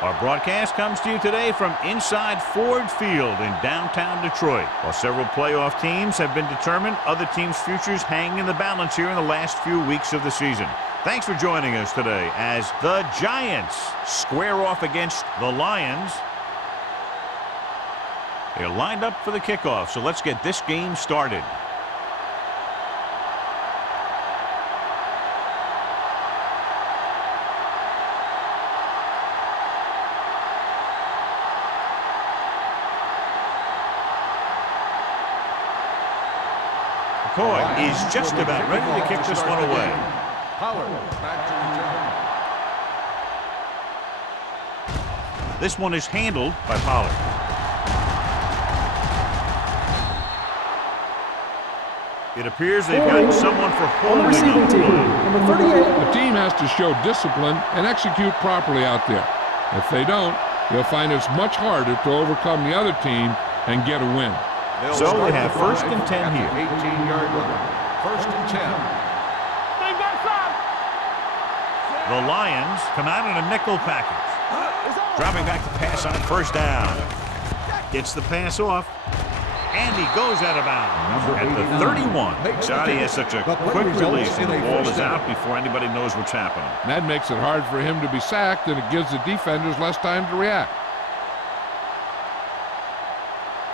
Our broadcast comes to you today from inside Ford Field in downtown Detroit. While several playoff teams have been determined, other teams' futures hang in the balance here in the last few weeks of the season. Thanks for joining us today as the Giants square off against the Lions. They're lined up for the kickoff, so let's get this game started. McCoy is just about ready to kick this one away. This one is handled by Pollard. It appears they've gotten someone for holding on the ball. The team has to show discipline and execute properly out there. If they don't, they'll find it's much harder to overcome the other team and get a win. So they have first and 10 here. 18-yard line. First and 10. The Lions come out in a nickel package. Dropping back to pass on first down. Gets the pass off. And he goes out of bounds at the 31. Johnny has such a quick release, and the ball is out before anybody knows what's happening. That makes it hard for him to be sacked, and it gives the defenders less time to react.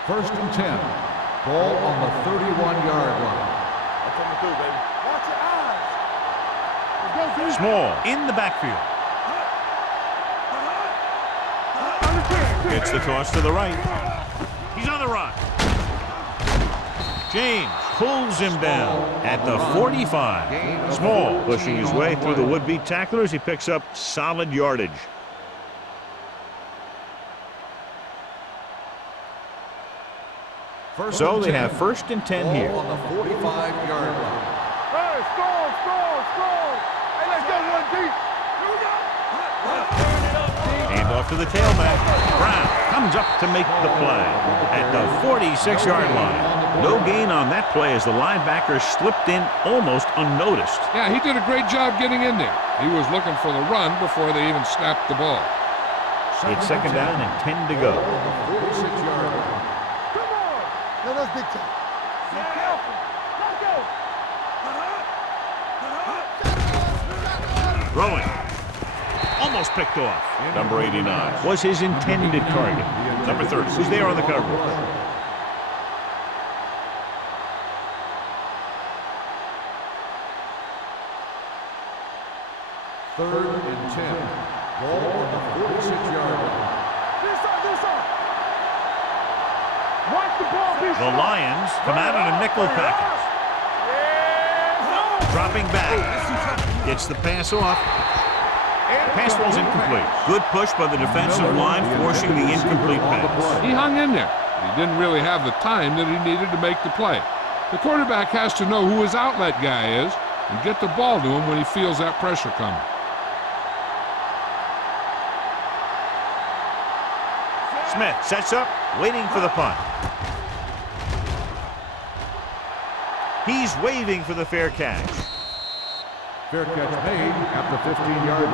First and 10. Ball on the 31-yard line. Small in the backfield. Gets the toss to the right. He's on the run. James pulls him down at the 45. Small pushing his way through the would-be tacklers. He picks up solid yardage. So they have first and 10 here. On the 45-yard line. Hey, score! Hey, let's go one deep. Hand off to the tailback. Brown comes up to make the play at the 46-yard line. No gain on that play as the linebacker slipped in almost unnoticed. Yeah, he did a great job getting in there. He was looking for the run before they even snapped the ball. It's second down and 10 to go. 46-yard line. No, that's big time. Be careful. Let's go. Throwing. Almost picked off. Number 89 was his intended target. Number 30, who's there on the coverage. Third and 10. Ball on the 46-yard line. The Lions come out in a nickel package. Dropping back. Gets the pass off. The pass ball's incomplete. Good push by the defensive line, forcing the incomplete pass. He hung in there. He didn't really have the time that he needed to make the play. The quarterback has to know who his outlet guy is and get the ball to him when he feels that pressure coming. Smith sets up, waiting for the punt. He's waving for the fair catch. Fair catch made at the 15-yard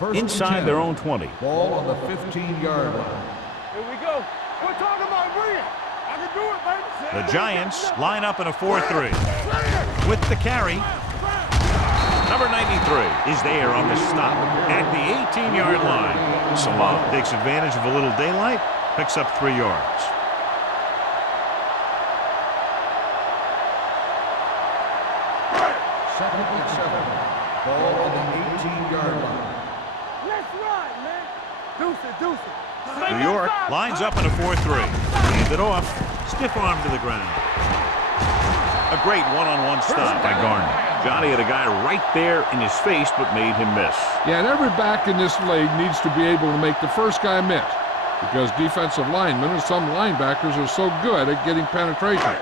line. Inside their own 20. Ball on the 15-yard line. Here we go. We're talking about bring it. I can do it, baby. The Giants line up in a 4-3. With the carry. Number 93 is there on the stop at the 18-yard line. Salah takes advantage of a little daylight, picks up 3 yards. Second and 7. Ball on the 18-yard line. Let's ride, man. Deuce it. New York lines up in a 4-3. Hand it off. Stiff arm to the ground. A great one-on-one stop by Garner. Johnny had a guy right there in his face, but made him miss. Yeah, and every back in this league needs to be able to make the first guy miss because defensive linemen and some linebackers are so good at getting penetration.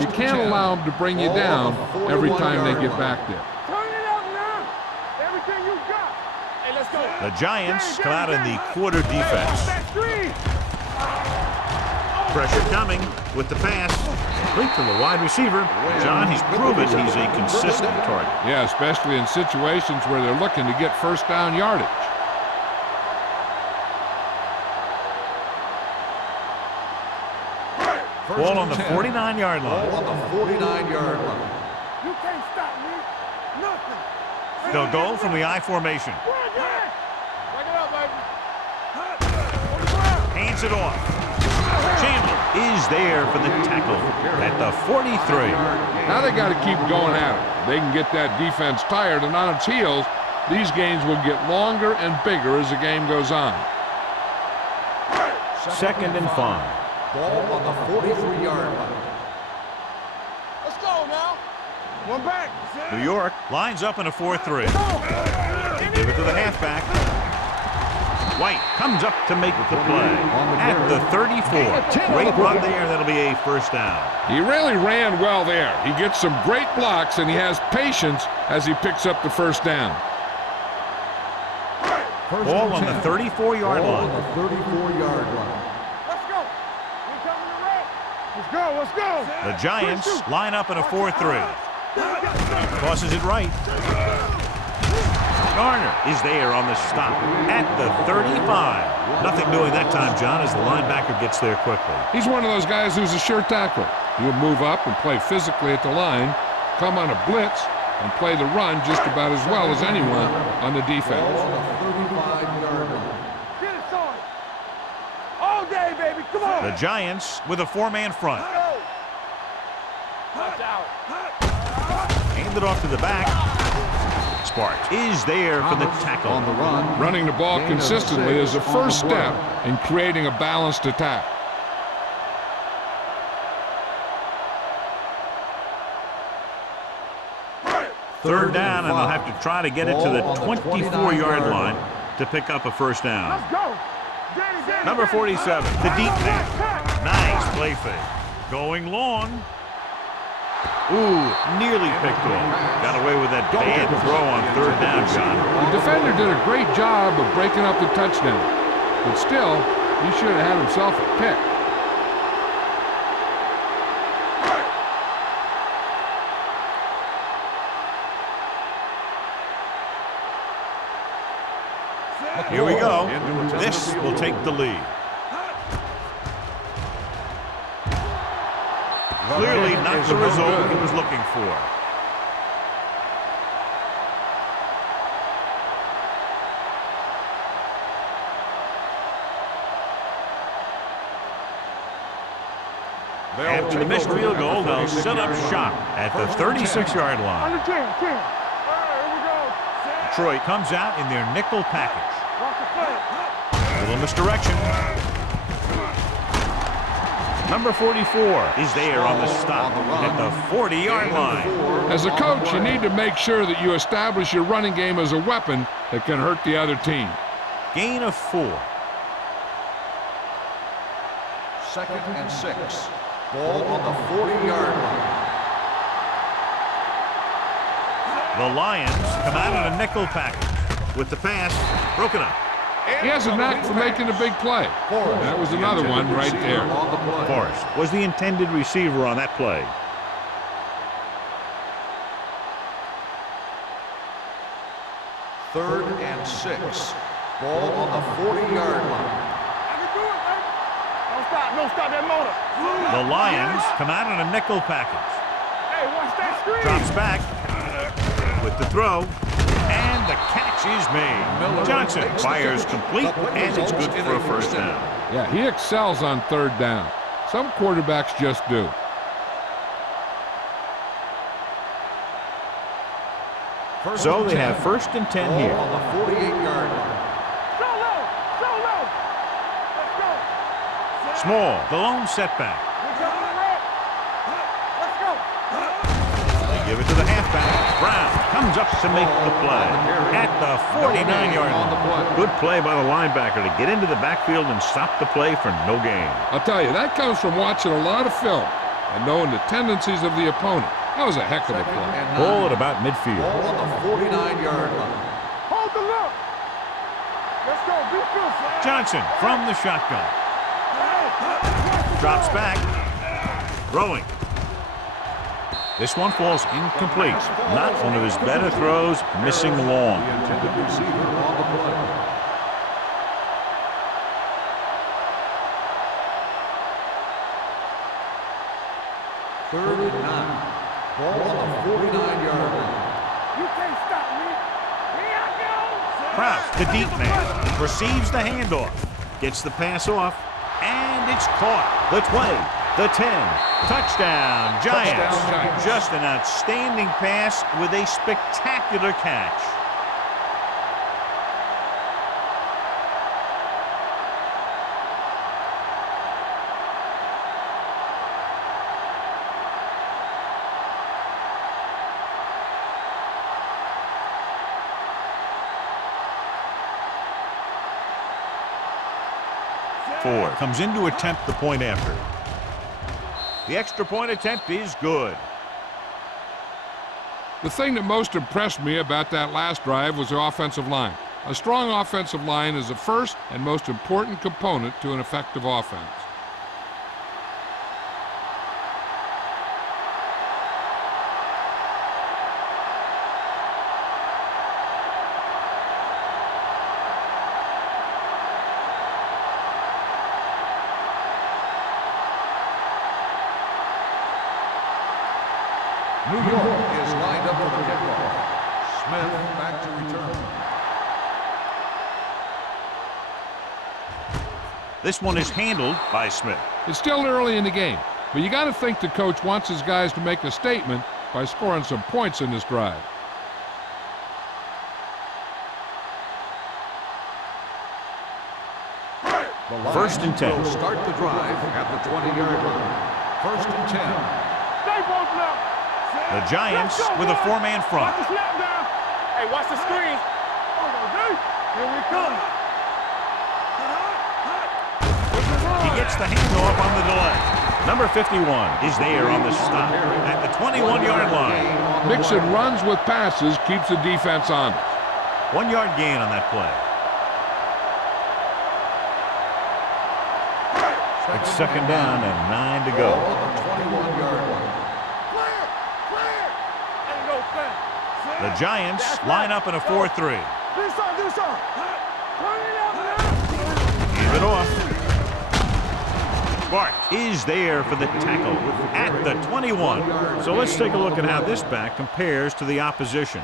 You can't allow them to bring you down every time they get back there. Turn it up now. Everything you got. Hey, let's go. The Giants come out in the quarter defense. Pressure coming with the pass. Complete to the wide receiver. John, he's proven he's a consistent target. Yeah, especially in situations where they're looking to get first down yardage. Ball on the 49-yard line. Ball on the 49-yard line. You can't stop me. Nothing. They'll go from the I formation. Break it up, baby. Hands it off. Chandler is there for the tackle at the 43. Now they got to keep going at it. They can get that defense tired and on its heels. These games will get longer and bigger as the game goes on. Second and 5. Ball on the 43-yard line. Let's go now. One back. New York lines up in a 4-3. They give it to the halfback. White comes up to make the play at the 34. Great run there. That'll be a first down. He really ran well there. He gets some great blocks, and he has patience as he picks up the first down. Ball on the 34-yard Ball line. on the 34-yard line. Let's go. We coming to wreck. Let's go. Let's go. The Giants line up in a 4-3. Tosses it right. Garner is there on the stop at the 35. Nothing doing that time, John, as the linebacker gets there quickly. He's one of those guys who's a sure tackler. He'll move up and play physically at the line, come on a blitz, and play the run just about as well as anyone on the defense. Ball on the 35-yard line. Get it, son. All day, baby. Come on. The Giants with a 4-man front. Watch out. Hand it off to the back. Sparks is there for the tackle. On the run. Running the ball consistently is the first step in creating a balanced attack. Third down, and they'll have to try to get it to the 24-yard line to pick up a first down. Let's go. Daddy. Number 47, the deep man. Nice play fake. Going long. Ooh, nearly picked off. Got away with that bad throw on third down, John. The defender did a great job of breaking up the touchdown. But still, he should have had himself a pick. Here we go. This will take the lead. Clearly not the result he was looking for. After the missed field goal, they'll set up shop at the 36-yard line. Under 10. All right, here we go. Detroit comes out in their nickel package. Rock the flag. Little misdirection. Number 44 is there on the stop at the 40-yard line. As a coach, you need to make sure that you establish your running game as a weapon that can hurt the other team. Gain of 4. Second and 6. Ball on the 40-yard line. The Lions come out in a nickel package with the pass broken up. He has a knack for making a big play. That was another one right there. On the play. Forrest was the intended receiver on that play. Third and 6. Ball on the 40-yard line. I can do it, baby. Don't stop that motor. The Lions come out in a nickel package. Hey, watch that screen. Drops back with the throw, and the catch is made. Johnson fires complete, and it's good for a first down. Yeah, he excels on third down. Some quarterbacks just do. So they have first and 10 Ball here. on the 48-yard line. So low. Let's go. Small, the lone setback. We coming to wreck. Let's go. They give it to the halfback. Brown comes up to make the play at the 49-yard line. Good play by the linebacker to get into the backfield and stop the play for no gain. I'll tell you, that comes from watching a lot of film and knowing the tendencies of the opponent. That was a heck of a play. Ball at about midfield. Ball on the 49-yard line. Hold the look. Let's go. Be good. Johnson from the shotgun. Hey, watch the Drops back. Throwing. This one falls incomplete. Not one of his better throws, missing long. The intended receiver on the play. Third and 9. Ball on the 49-yard line. You can't stop me. Here I go. Kraus, the deep man, receives the handoff. Gets the pass off, and it's caught. The 20, the 10. Touchdown, Giants. Touchdown, Giants. Just an outstanding pass with a spectacular catch. Ford comes in to attempt the point after. The extra point attempt is good. The thing that most impressed me about that last drive was the offensive line. A strong offensive line is the first and most important component to an effective offense. New York is lined up for the kickoff. Smith back to return. This one is handled by Smith. It's still early in the game, but you got to think the coach wants his guys to make a statement by scoring some points in this drive. First and 10. Will start the drive at the 20-yard line. First and 10. Stay both left. The Giants with a four-man front. Watch the snap down. Hey, watch the screen. Here we come. He gets the handoff on the delay. Number 51 is there on the stop at the 21-yard line. Mixing runs with passes keeps the defense honest. 1 yard gain on that play. It's second down and 9 to go. Ball on the 21-yard line. The Giants line up in a 4-3. Do something, do something. Turn it out now. Give it off. Bart is there for the tackle at the 21. So let's take a look at how this back compares to the opposition.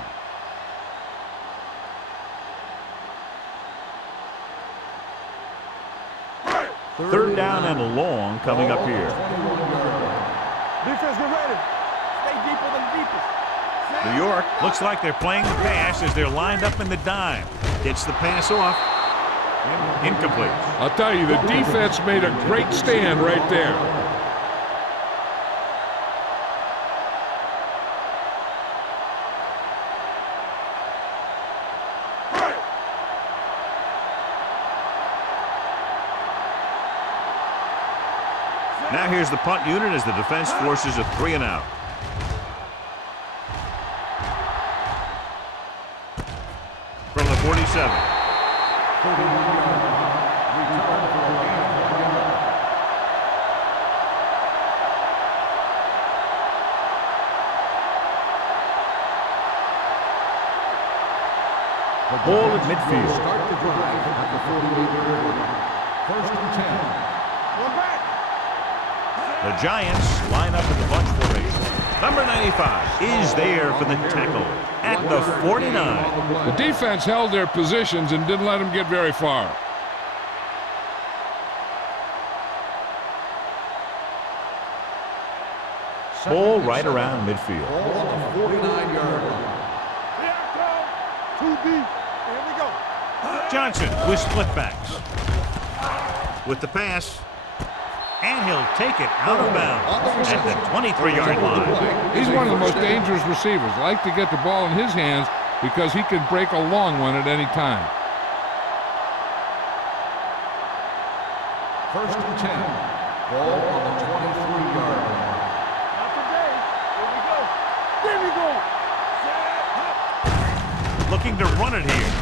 Third down and long coming up here. Defense, get ready. Stay deeper than the deepest. New York looks like they're playing the pass as they're lined up in the dime. Gets the pass off. Incomplete. I'll tell you, the defense made a great stand right there. Now here's the punt unit as the defense forces a 3 and out. From the 47. The ball at midfield. Start the drive at the 48-yard line. First and 10. One back. The Giants line up in the bunch formation. Number 95 is there for the tackle at the 49. The defense held their positions and didn't let them get very far. Ball right around midfield. Ball on the 49-yard line. Here I come. 2 deep. Here we go. Johnson with split backs. With the pass. And he'll take it out of bounds at the 23-yard line. He's one of the most dangerous receivers. Like to get the ball in his hands because he can break a long one at any time. First and 10. Ball on the 23-yard line. Not today. Here we go. There we go. Looking to run it here.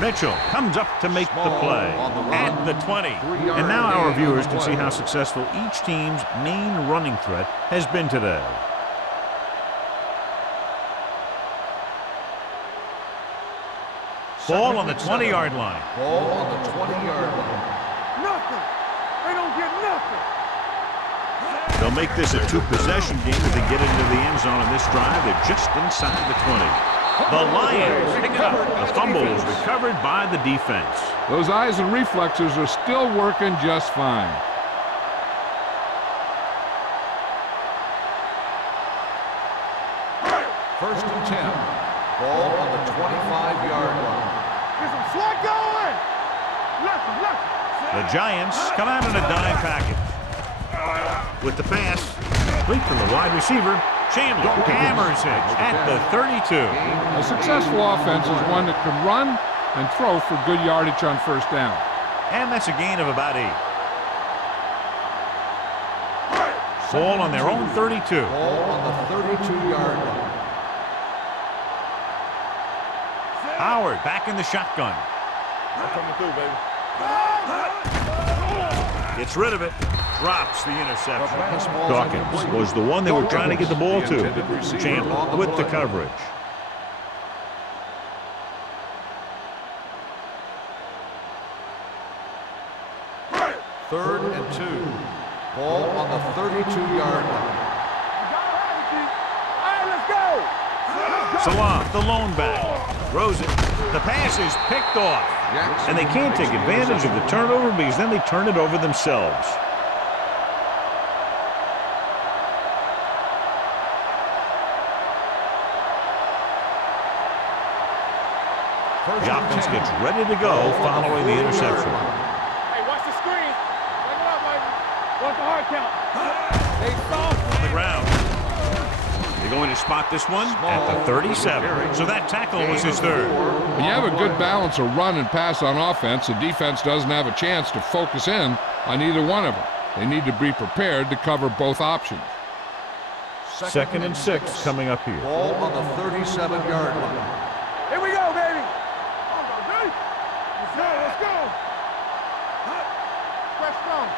Mitchell comes up to make the play at the 20. And now our viewers can see how successful each team's main running threat has been today. Ball on the 20-yard line. Ball on the 20-yard line. Nothing. They don't get nothing. They'll make this a two-possession game if they get into the end zone on this drive. They're just inside the 20. The Lions pick it up. The fumble is recovered by the defense. Those eyes and reflexes are still working just fine. First and 10. Ball on the 25-yard line. Get some slack going. Look. The Giants come out in a dime package. With the pass, complete to the wide receiver. Chandler hammers it at the 32. A successful offense is one that can run and throw for good yardage on first down. And that's a gain of about 8. Ball on their own 32. Ball on the 32-yard line. Howard back in the shotgun. Coming through, baby. Gets rid of it. Drops the interception. Fastball Dawkins was the one they were trying to get the ball to. Chandler with the coverage. Third and 2. Ball on the 32-yard line. All right, let's go. Salah, the lone back. Throws it. The pass is picked off. And they can't take advantage of the turnover because then they turn it over themselves. The offense gets ready to go following the interception. Hey, watch the screen. Bring it up, baby. Watch the hard count. They soft. On the ground. They're going to spot this one at the 37. So that tackle was his third. When you have a good balance of run and pass on offense, the defense doesn't have a chance to focus in on either one of them. They need to be prepared to cover both options. Second and 6 coming up here. Ball on the 37-yard line. Here we go, baby. Let's go. Press strong.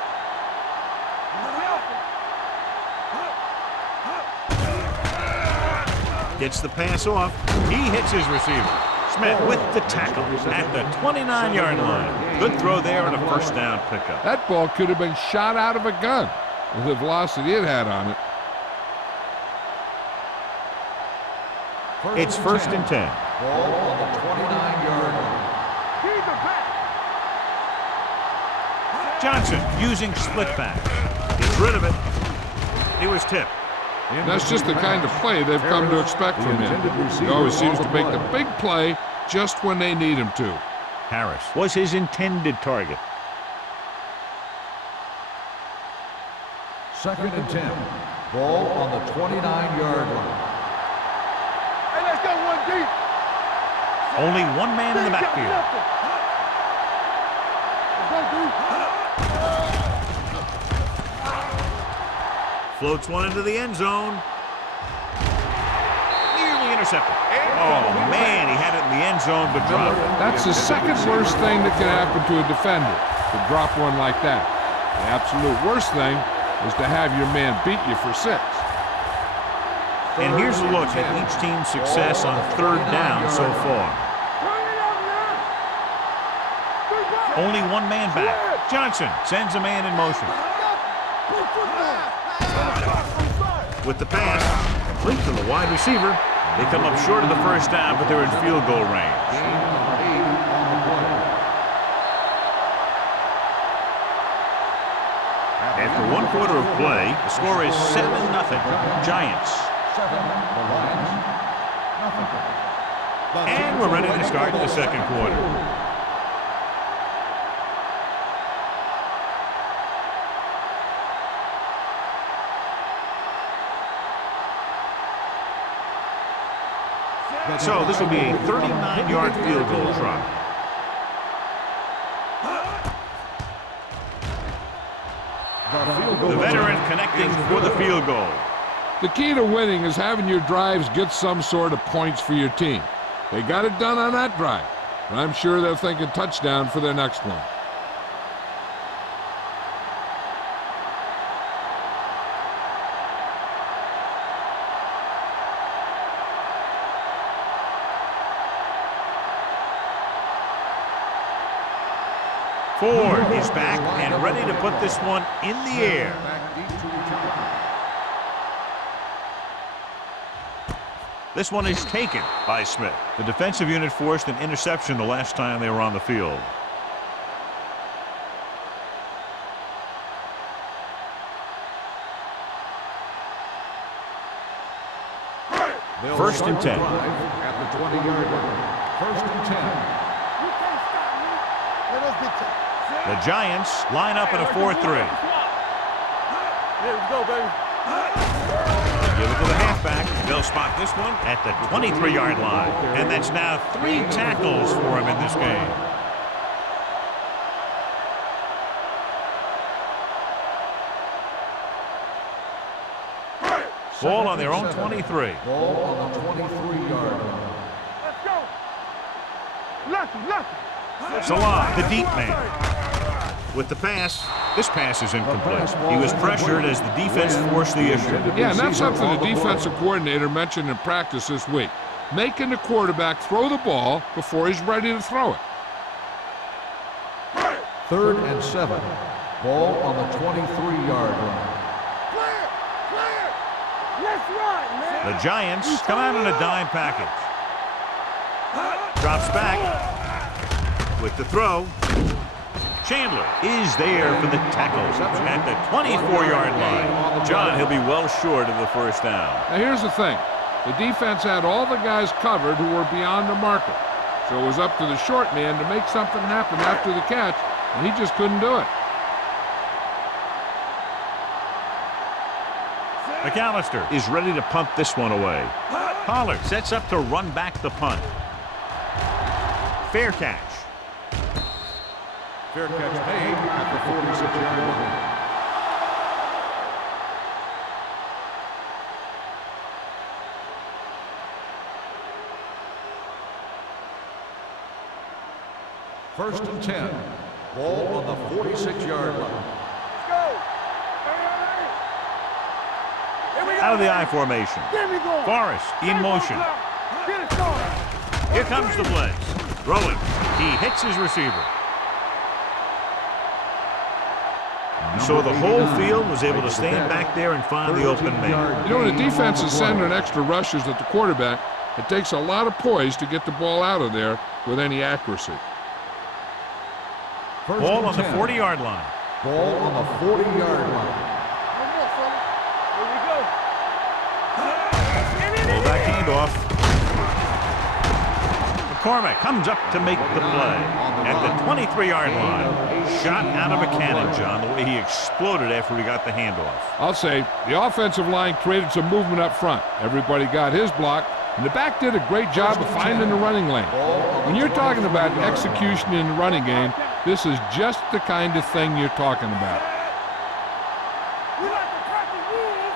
Gets the pass off. He hits his receiver. Smith with the tackle at the 29-yard line. Good throw there and a first down pickup. That ball could have been shot out of a gun with the velocity it had on it. It's first and 10. Ball on the 29-yard line. Johnson using split back. Gets rid of it. He was tipped. That's just the kind of play they've come to expect from him. He always seems to make the big play just when they need him to. Harris was his intended target. Second and 10. Ball on the 29-yard line. Hey, let's go one deep. Only one man in the backfield. Floats one into the end zone. Nearly intercepted. Oh, man, he had it in the end zone, but dropped it. That's the second worst thing that can happen to a defender, to drop one like that. The absolute worst thing is to have your man beat you for 6. And here's a look at each team's success on third down so far. Only one man back. Johnson sends a man in motion. With the pass, complete to the wide receiver. They come up short of the first down, but they're in field goal range. After 1 quarter of play, the score is 7-0 Giants. And we're ready to start the second quarter. So this will be a 39-yard field goal try. The veteran connecting for the field goal. The key to winning is having your drives get some sort of points for your team. They got it done on that drive. And I'm sure they're thinking touchdown for their next one. Ford is back and ready to put this one in the air. This one is taken by Smith. The defensive unit forced an interception the last time they were on the field. First and 10. At the 20-yard line. First and 10. You can't stop me. Let us get you. The Giants line up in a 4-3. Here we go, baby. Give it to the halfback. They'll spot this one at the 23-yard line. And that's now 3 tackles for him in this game. Ball on their own 23. Ball on the 23-yard line. Let's go. Lucky. Salah, the deep man. With the pass, this pass is incomplete. He was pressured as the defense forced the issue. Yeah, and that's something the defensive coordinator mentioned in practice this week. Making the quarterback throw the ball before he's ready to throw it. 3rd and 7. Ball on the 23-yard line. Clear. Let's run, man. The Giants come out in a dime package. Drops back with the throw. Chandler is there for the tackle at the 24-yard line. John, he'll be well short of the first down. Now here's the thing. The defense had all the guys covered who were beyond the marker. So it was up to the short man to make something happen after the catch, and he just couldn't do it. McAllister is ready to punt this one away. Pollard sets up to run back the punt. Fair catch. Fair catch made at the 46-yard line. First and 10. Ball on the 46-yard line. Let's go. Here we go. Out of the I formation. Get me going. Forrest in motion. Get it started. Here comes the blitz. Throwing. He hits his receiver. So the whole field was able to stand back there and find the open man. You know, when the defense is sending extra rushes at the quarterback, it takes a lot of poise to get the ball out of there with any accuracy. Ball on the 40-yard line. Ball on the 40-yard line. One more, fella. Here we go. Pull back handoff. McCormick comes up to make the play at the 23-yard line. Shot out of a cannon, John, the way he exploded after he got the handoff. I'll say the offensive line created some movement up front. Everybody got his block, and the back did a great job of finding the running lane. When you're talking about execution in the running game, this is just the kind of thing you're talking about. We like to practice rules.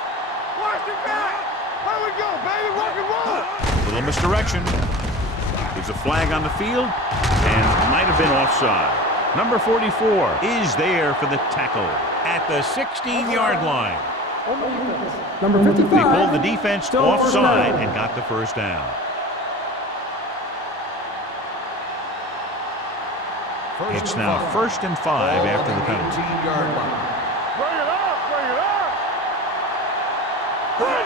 Watch it back. Here we go, baby. Rock and roll. Little misdirection. There's a flag on the field, and might have been offside. Number 44 is there for the tackle at the 16-yard line. Number 55. They pulled the defense offside and got the first down. It's now 1st and 5 after the penalty. 18-yard line. Bring it up.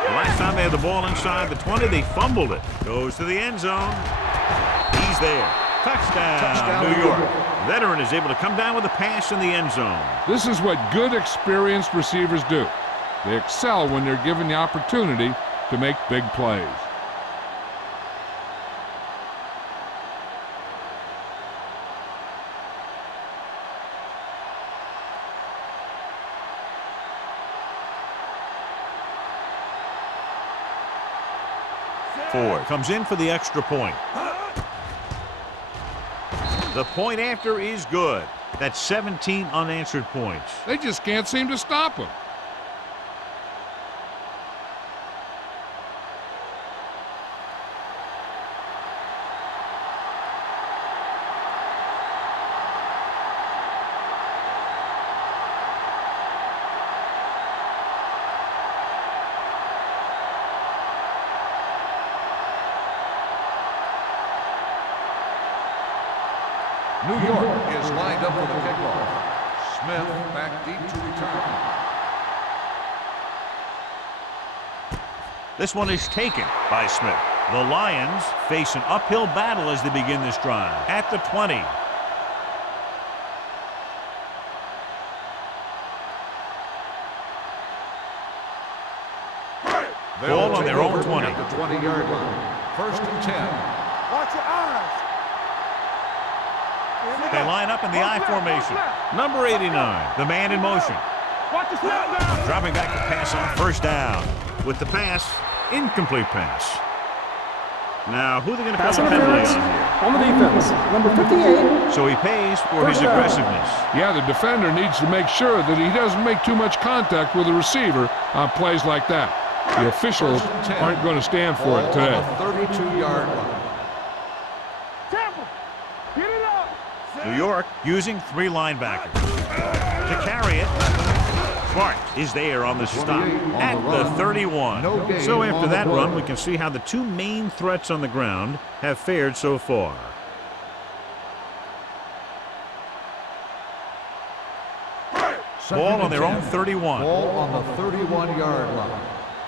The last time they had the ball inside the 20, they fumbled it. Goes to the end zone. He's there. Touchdown, New York. Veteran is able to come down with a pass in the end zone. This is what good, experienced receivers do. They excel when they're given the opportunity to make big plays. Ford comes in for the extra point. The point after is good. That's 17 unanswered points. They just can't seem to stop him. New York is lined up for the kickoff. Smith back deep to return. This one is taken by Smith. The Lions face an uphill battle as they begin this drive. At the 20. Ball on their own 20. At the 20-yard line. First and 10. Watch your eyes. They line up in the I formation. Number 89, the man in motion. Watch the snap down. Dropping back to pass on first down. With the pass, incomplete pass. Now, who are they going to call Pass a penalty interference on here? on the defense. Number 58. So he pays for his First down. aggressiveness. Yeah, the defender needs to make sure that he doesn't make too much contact with the receiver on plays like that. The officials aren't going to stand for it today. On the 32-yard line. Tampa, get it up. New York using 3 linebackers. To carry it, Clark is there on the stop at the 31. So after that run, we can see how the 2 main threats on the ground have fared so far. Ball on their own 31. Ball on the 31-yard line.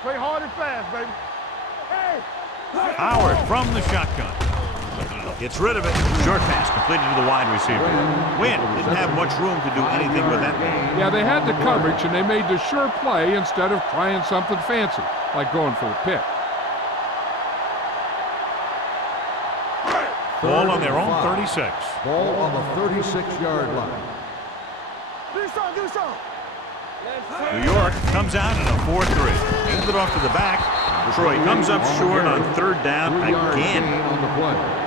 Play hard and fast, baby. Hey. Howard from the shotgun. Gets rid of it. Short pass completed to the wide receiver. Wynn didn't have much room to do anything with that ball. Yeah, they had the coverage, and they made the sure play instead of trying something fancy, like going for a pick. Ball on their own 36. Ball on the 36-yard line. Do something, do something. New York comes out in a 4-3. Hands it off to the back. Troy comes up short on 3rd down 3-yard again. gain on the play.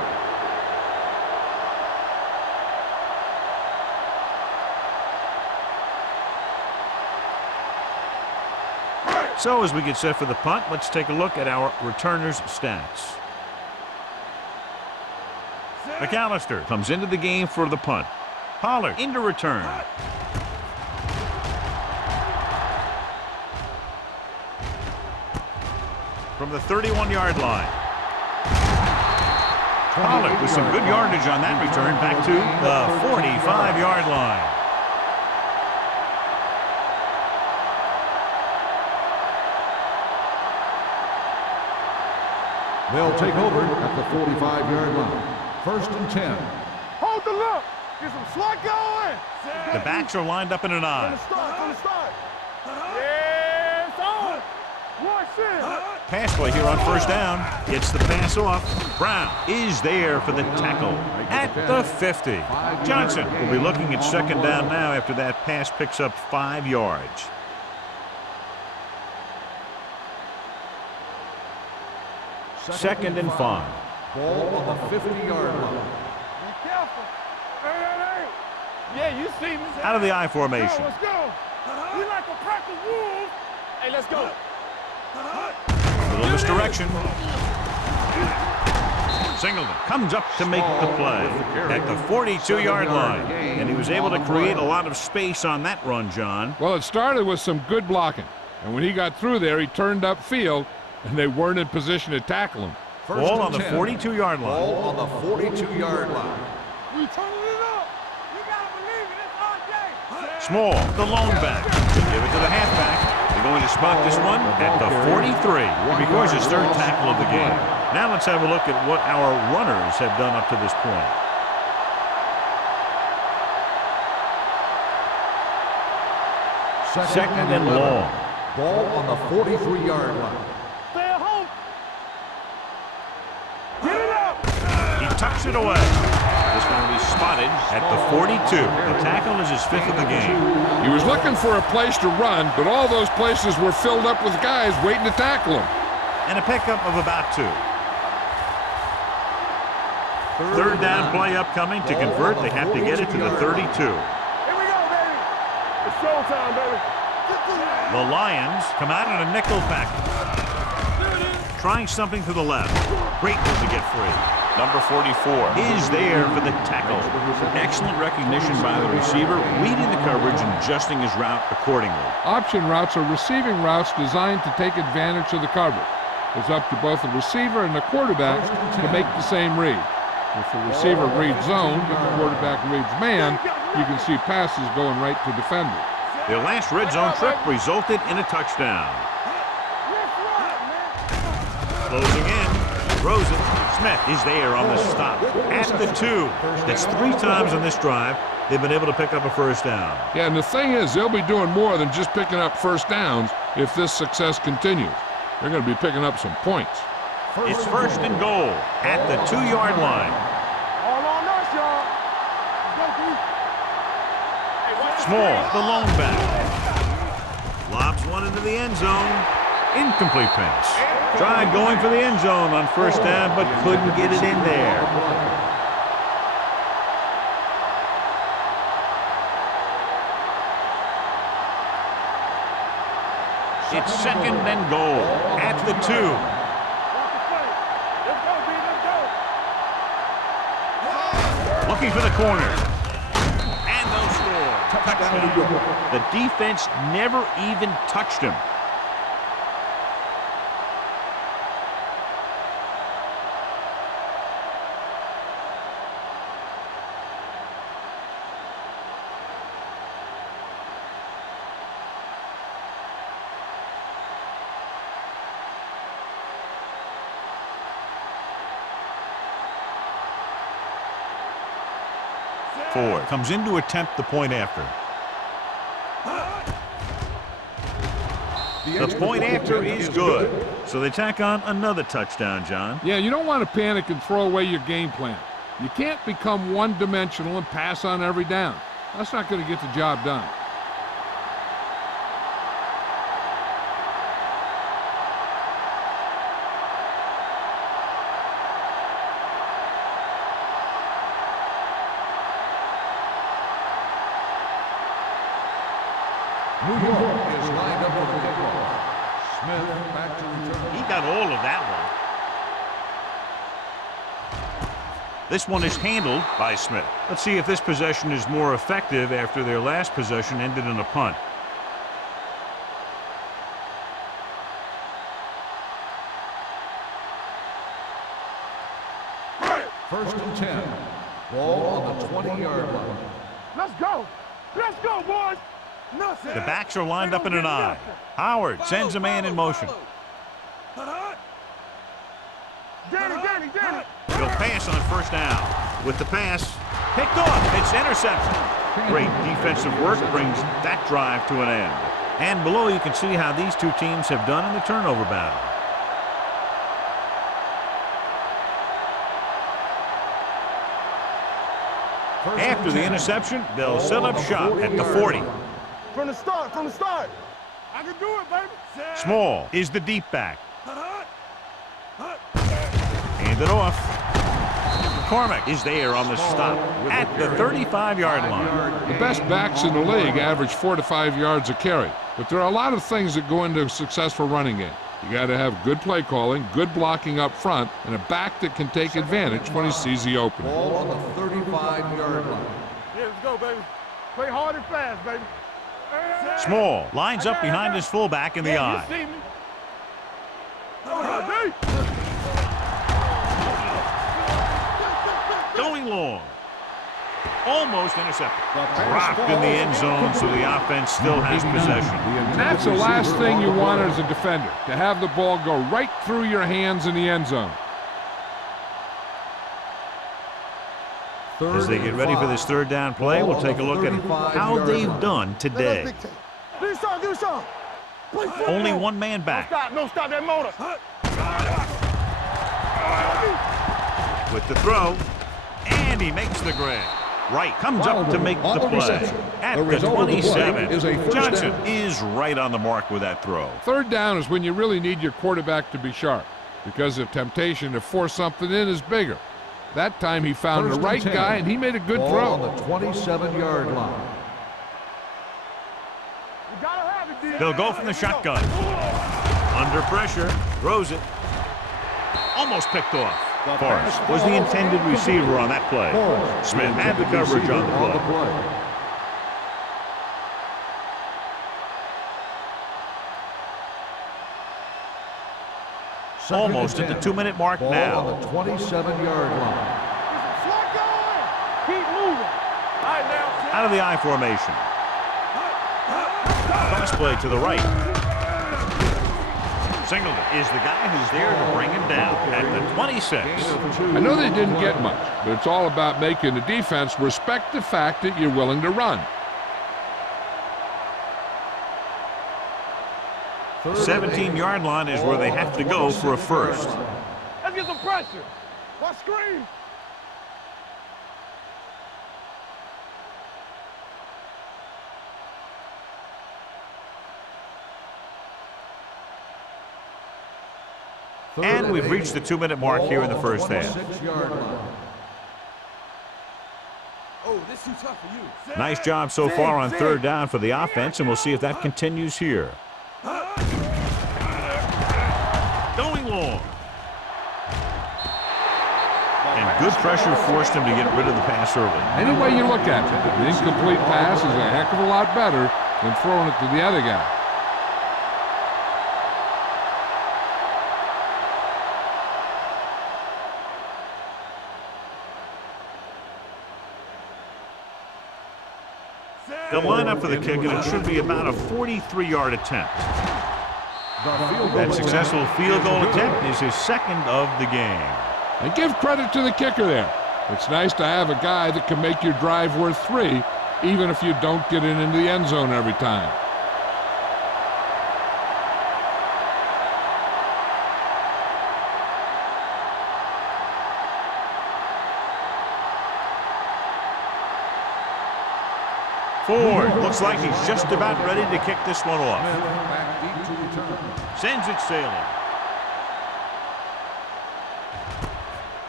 So as we get set for the punt, let's take a look at our returners' stats. McAllister comes into the game for the punt. Pollard into return. From the 31-yard line. Pollard with some good yardage on that return back to the 45-yard line. They'll take over at the 45-yard line. First and 10. Hold the look. Get some slot going. The backs are lined up in an From the I. start, from the start. Yes, on. Watch this. Pass play here on first down. Gets the pass off. Brown is there for the tackle at the 50. Johnson will be looking at second down now after that pass picks up 5 yards. Second and 5. Ball on the 50-yard line. Be careful. Hey. Yeah, you see me. Out of the I formation. Let's go. We like to practice rules. Hey, let's go. A little misdirection. Singleton comes up to make the play at the 42-yard line. And he was able to create a lot of space on that run, John. Well, it started with some good blocking. And when he got through there, he turned upfield, and they weren't in position to tackle him. Ball on the 42-yard line. Ball on the 42-yard line. We turning it up. You gotta believe it. It's all day. Small, the lone back. Give it to the halfback. They're going to spot this one at the 43. It records his 3rd tackle of the game. Now let's have a look at what our runners have done up to this point. Second and long. Ball on the 43-yard line. Stay at home. Get it up. He tucks it away. This one will be spotted at the 42. The tackle is his 5th of the game. He was looking for a place to run, but all those places were filled up with guys waiting to tackle him. And a pickup of about 2. 3rd down play upcoming. To convert, they have to get it to the 32. Here we go, baby. It's showtime, baby. The Lions come out in a nickel package. Trying something to the left. Great move to get free. Number 44 is there for the tackle. Excellent recognition by the receiver, reading the coverage and adjusting his route accordingly. Option routes are receiving routes designed to take advantage of the coverage. It's up to both the receiver and the quarterback to make the same read. If the receiver reads zone, but the quarterback reads man, you can see passes going right to defenders. Their last red zone trip resulted in a touchdown. Closing in, throws it. Smith is there on the stop at the 2. That's 3 times on this drive they've been able to pick up a first down. Yeah, and the thing is, they'll be doing more than just picking up first downs if this success continues. They're going to be picking up some points. It's first and goal at the 2-yard line. All on us, y'all. Small, the lone back. Lobs one into the end zone. Incomplete pass. Tried going for the end zone on first down, but couldn't get it in there. It's second and goal at the 2. Looking for the corner. And they'll score. Touchdown. The defense never even touched him. Ford comes in to attempt the point after. The point after is good. So they tack on another touchdown, John. Yeah, you don't want to panic and throw away your game plan. You can't become one-dimensional and pass on every down. That's not going to get the job done. New York is lined up for the kickoff. Smith back to return. He got all of that one. This one is handled by Smith. Let's see if this possession is more effective after their last possession ended in a punt. First and 10. Ball on the 20-yard line. Let's go. Let's go, boys. The backs are lined up in an I. Howard sends a man in motion. Danny. He'll pass on first down. With the pass, picked off. It's interception. Great defensive work brings that drive to an end. And below you can see how these two teams have done in the turnover battle. After the interception, they'll set up shop at the 40. From the start. I can do it, baby. Small is the deep back. Hand it off. McCormick is there on the stop at the 35-yard line. The best backs in the league average 4 to 5 yards a carry. But there are a lot of things that go into a successful running game. You got to have good play calling, good blocking up front, and a back that can take advantage when he sees the opening. Ball on the 35-yard line. Yeah, let's go, baby. Play hard and fast, baby. Small lines up behind his fullback in the eye. You see me? Going long. Almost intercepted. Dropped in the end zone, so the offense still has possession. And that's the last thing you want as a defender, to have the ball go right through your hands in the end zone. As they get ready for this third down play, we'll take a look at how they've done today. Do something. Only one man back. No, stop that motor. With the throw, and he makes the grab. Wright comes up to make the play. At the 27, Johnson is right on the mark with that throw. Third down is when you really need your quarterback to be sharp, because the temptation to force something in is bigger. That time he found the right guy, and he made a good throw. On the 27-yard line. They'll go from the shotgun. Under pressure, throws it. Almost picked off. Forrest was the intended receiver on that play. Smith had the coverage on the play. Almost at the 2-minute mark now. On the 27-yard line. Out of the I formation. Cross play to the right. Singleton is the guy who's there to bring him down at the 26. I know they didn't get much, but it's all about making the defense respect the fact that you're willing to run. 17-yard line is where they have to go for a first. Let's get some pressure. Watch screen. And we've reached the 2-minute mark here in the first half. Oh, this too tough for you. Nice job so far on third down for the offense, and we'll see if that continues here. Going long. And good pressure forced him to get rid of the pass early. Any way you look at it, an incomplete pass is a heck of a lot better than throwing it to the other guy. They'll line up for the kick, and it should be about a 43-yard attempt. That successful field goal attempt is his second of the game. And give credit to the kicker there. It's nice to have a guy that can make your drive worth 3, even if you don't get it into the end zone every time. Ford looks like he's just about ready to kick this one off. Sends it sailing.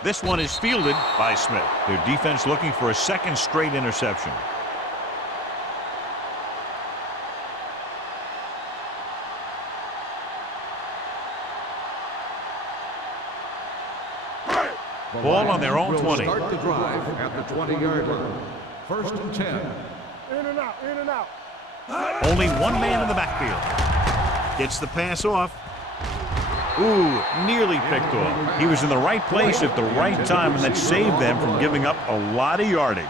This one is fielded by Smith. Their defense looking for a second straight interception. Ball on their own 20. Start the drive at the 20-yard line. First and 10. In and out, in and out. Only one man in the backfield. Gets the pass off. Ooh, nearly picked off. He was in the right place at the right time, and that saved them from giving up a lot of yardage.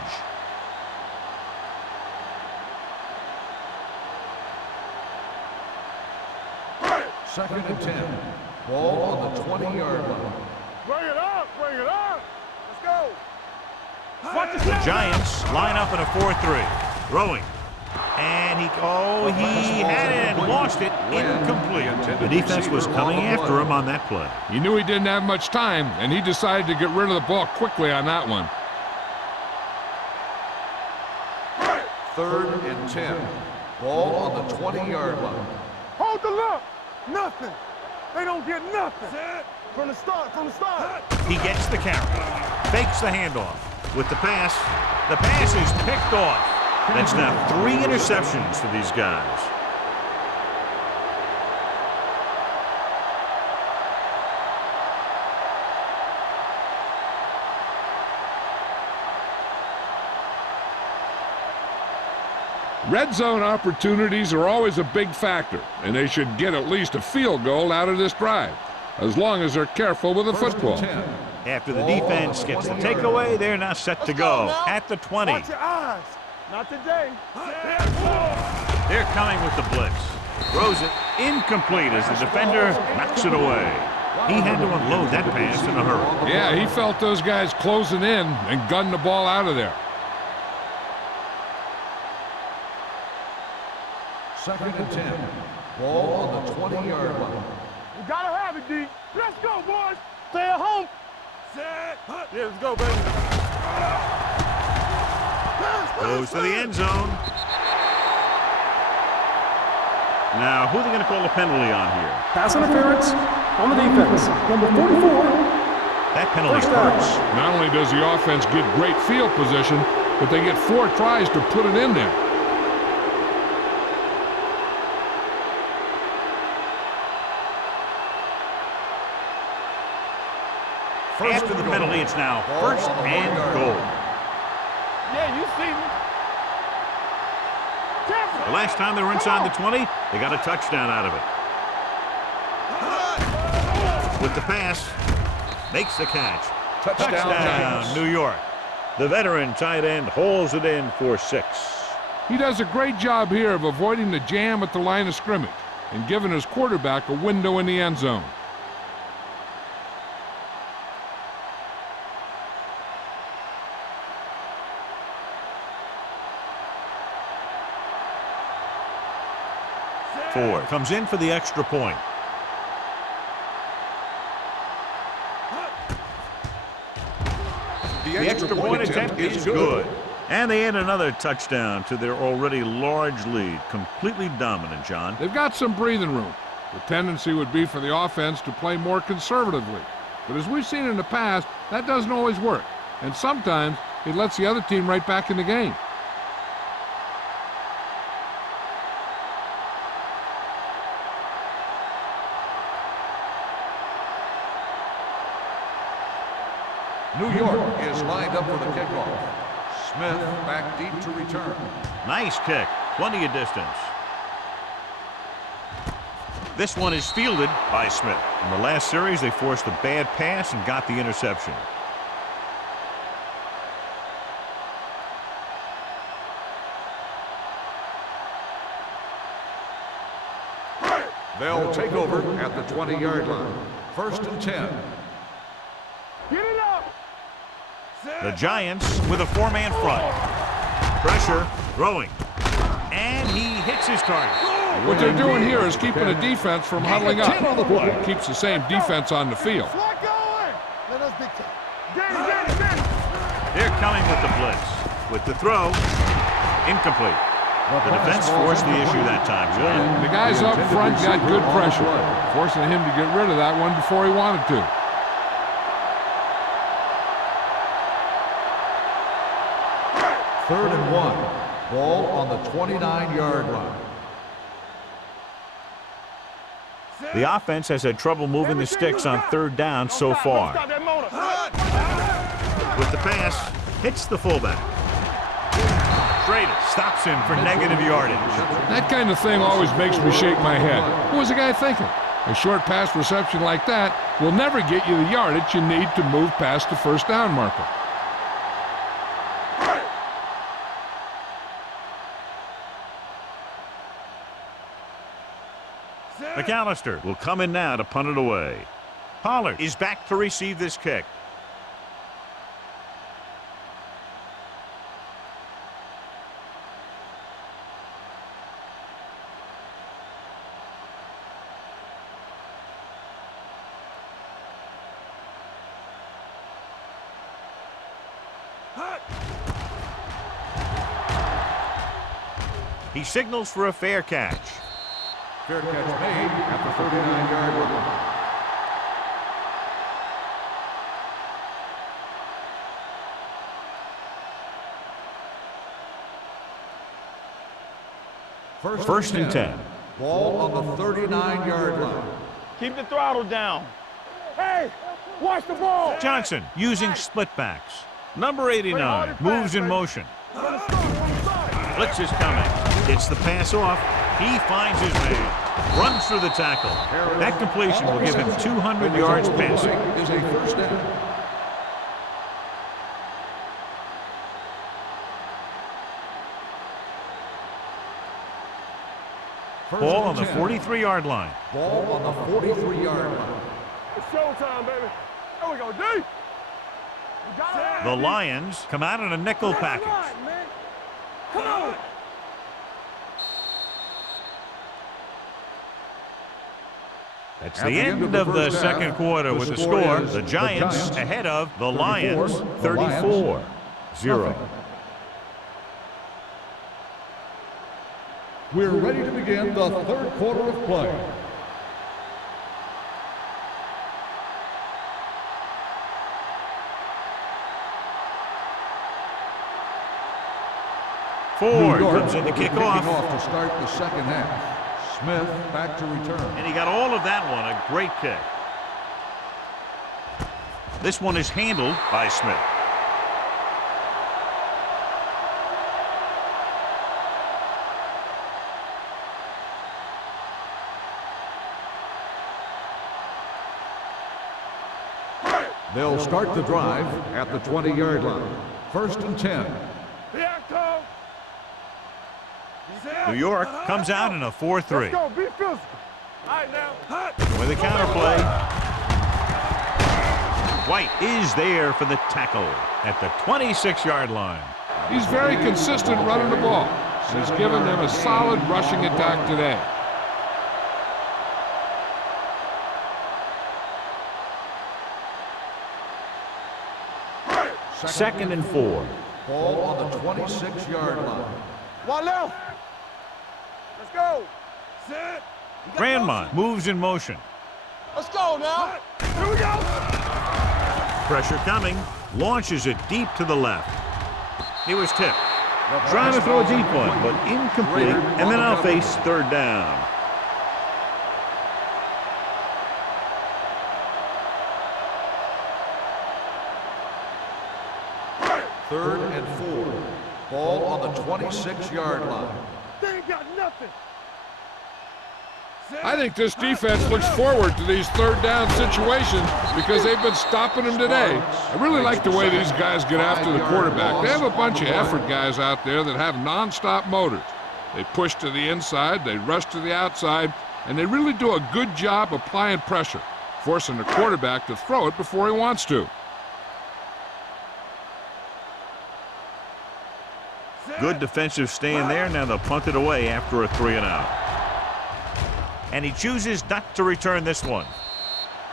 Second and 10. Ball on the 20-yard line. Bring it up, bring it up. Let's go. Watch the The Giants line up in a 4-3. Throwing. And he had it and lost it. Incomplete. The defense was coming after him on that play. He knew he didn't have much time, and he decided to get rid of the ball quickly on that one. Third and 10. Ball on the 20-yard line. Hold the look. Nothing. They don't get nothing. From the start, from the start. He gets the carry. Fakes the handoff. With the pass is picked off. That's now 3 interceptions for these guys. Red zone opportunities are always a big factor, and they should get at least a field goal out of this drive, as long as they're careful with the football. After the defense gets the takeaway, they're now set to go at the 20. Watch your eyes. Not today. They're coming with the blitz. Throws it incomplete as the defender knocks it away. He had to unload that pass in a hurry. Yeah, he felt those guys closing in and gunned the ball out of there. Second and 10. Ball on the 20-yard line. You gotta have it, D. Let's go, boys. Stay at home. Set. Yeah, let's go, baby. Goes to the end zone. Now, who are they going to call a penalty on here? Pass interference on the defense. Number 44. That penalty First down. hurts. Not only does the offense get great field position, but they get 4 tries to put it in there. After the penalty, it's now first and goal. Yeah, you see me. Careful. The last time they were inside the 20, they got a touchdown out of it. With the pass, makes the catch. Touchdown, Giants. New York. The veteran tight end hauls it in for 6. He does a great job here of avoiding the jam at the line of scrimmage and giving his quarterback a window in the end zone. Ford comes in for the extra point. The extra point attempt is good. And they add another touchdown to their already large lead. Completely dominant, John. They've got some breathing room. The tendency would be for the offense to play more conservatively. But as we've seen in the past, that doesn't always work. And sometimes it lets the other team right back in the game. New York is lined up for the kickoff. Smith back deep to return. Nice kick. Plenty of distance. This one is fielded by Smith. In the last series, they forced a bad pass and got the interception. They'll take over at the 20-yard line. 1st and 10. Get it up. The Giants with a 4-man front. Pressure, throwing. And he hits his target. What they're doing here is keeping the defense from huddling up. It keeps the same defense on the field. Slot going. Let us be tough. Get it. They're coming with the blitz. With the throw, incomplete. The defense forced the issue that time, John. The guys up front got good pressure, forcing him to get rid of that one before he wanted to. Third and 1. Ball on the 29-yard line. The offense has had trouble moving the sticks on 3rd down so far. With the pass, hits the fullback. Schrader stops him for negative yardage. That kind of thing always makes me shake my head. What was the guy thinking? A short pass reception like that will never get you the yardage you need to move past the 1st down marker. McAllister will come in now to punt it away. Pollard is back to receive this kick. He signals for a fair catch. Fair catch made at the 39-yard line. First and 10. Ball on the 39-yard line. Keep the throttle down. Hey, watch the ball. Johnson using split backs. Number 89 moves in motion. Blitz is coming. Gets the pass off. He finds his man. Runs through the tackle. That completion will give him 200 yards passing. Is a 1st down. Ball on the 43-yard line. Ball on the 43-yard line. It's showtime, baby. There we go, D. The Lions come out in a nickel package. Come on. That's the end of the second quarter with the score. The Giants ahead of the Lions 34-0. We're ready to begin the 3rd quarter of play. Ford comes in to kick off. To start the 2nd half. Smith back to return. And he got all of that one. A great kick. This one is handled by Smith. They'll start the drive at the 20-yard line. First and 10. Yeah, coach. New York comes out in a 4-3. Let's go. Be physical. All right, now. With a counterplay. White is there for the tackle at the 26-yard line. He's very consistent running the ball. He's given them a solid rushing attack today. Second and 4. Ball on the 26-yard line. One left. Let's go. Sit. Grandma moves in motion. Let's go now. Here we go. Pressure coming. Launches it deep to the left. He was tipped. Trying to throw a deep one, but incomplete. And then I'll face third down. Third and 4. Ball on the 26-yard line. They ain't got nothing. I think this defense looks forward to these third down situations because they've been stopping them today. I really like the way these guys get after the quarterback. They have a bunch of effort guys out there that have nonstop motors. They push to the inside, they rush to the outside, and they really do a good job applying pressure, forcing the quarterback to throw it before he wants to. Good defensive stand there. Now they'll punt it away after a 3-and-out. And he chooses not to return this one.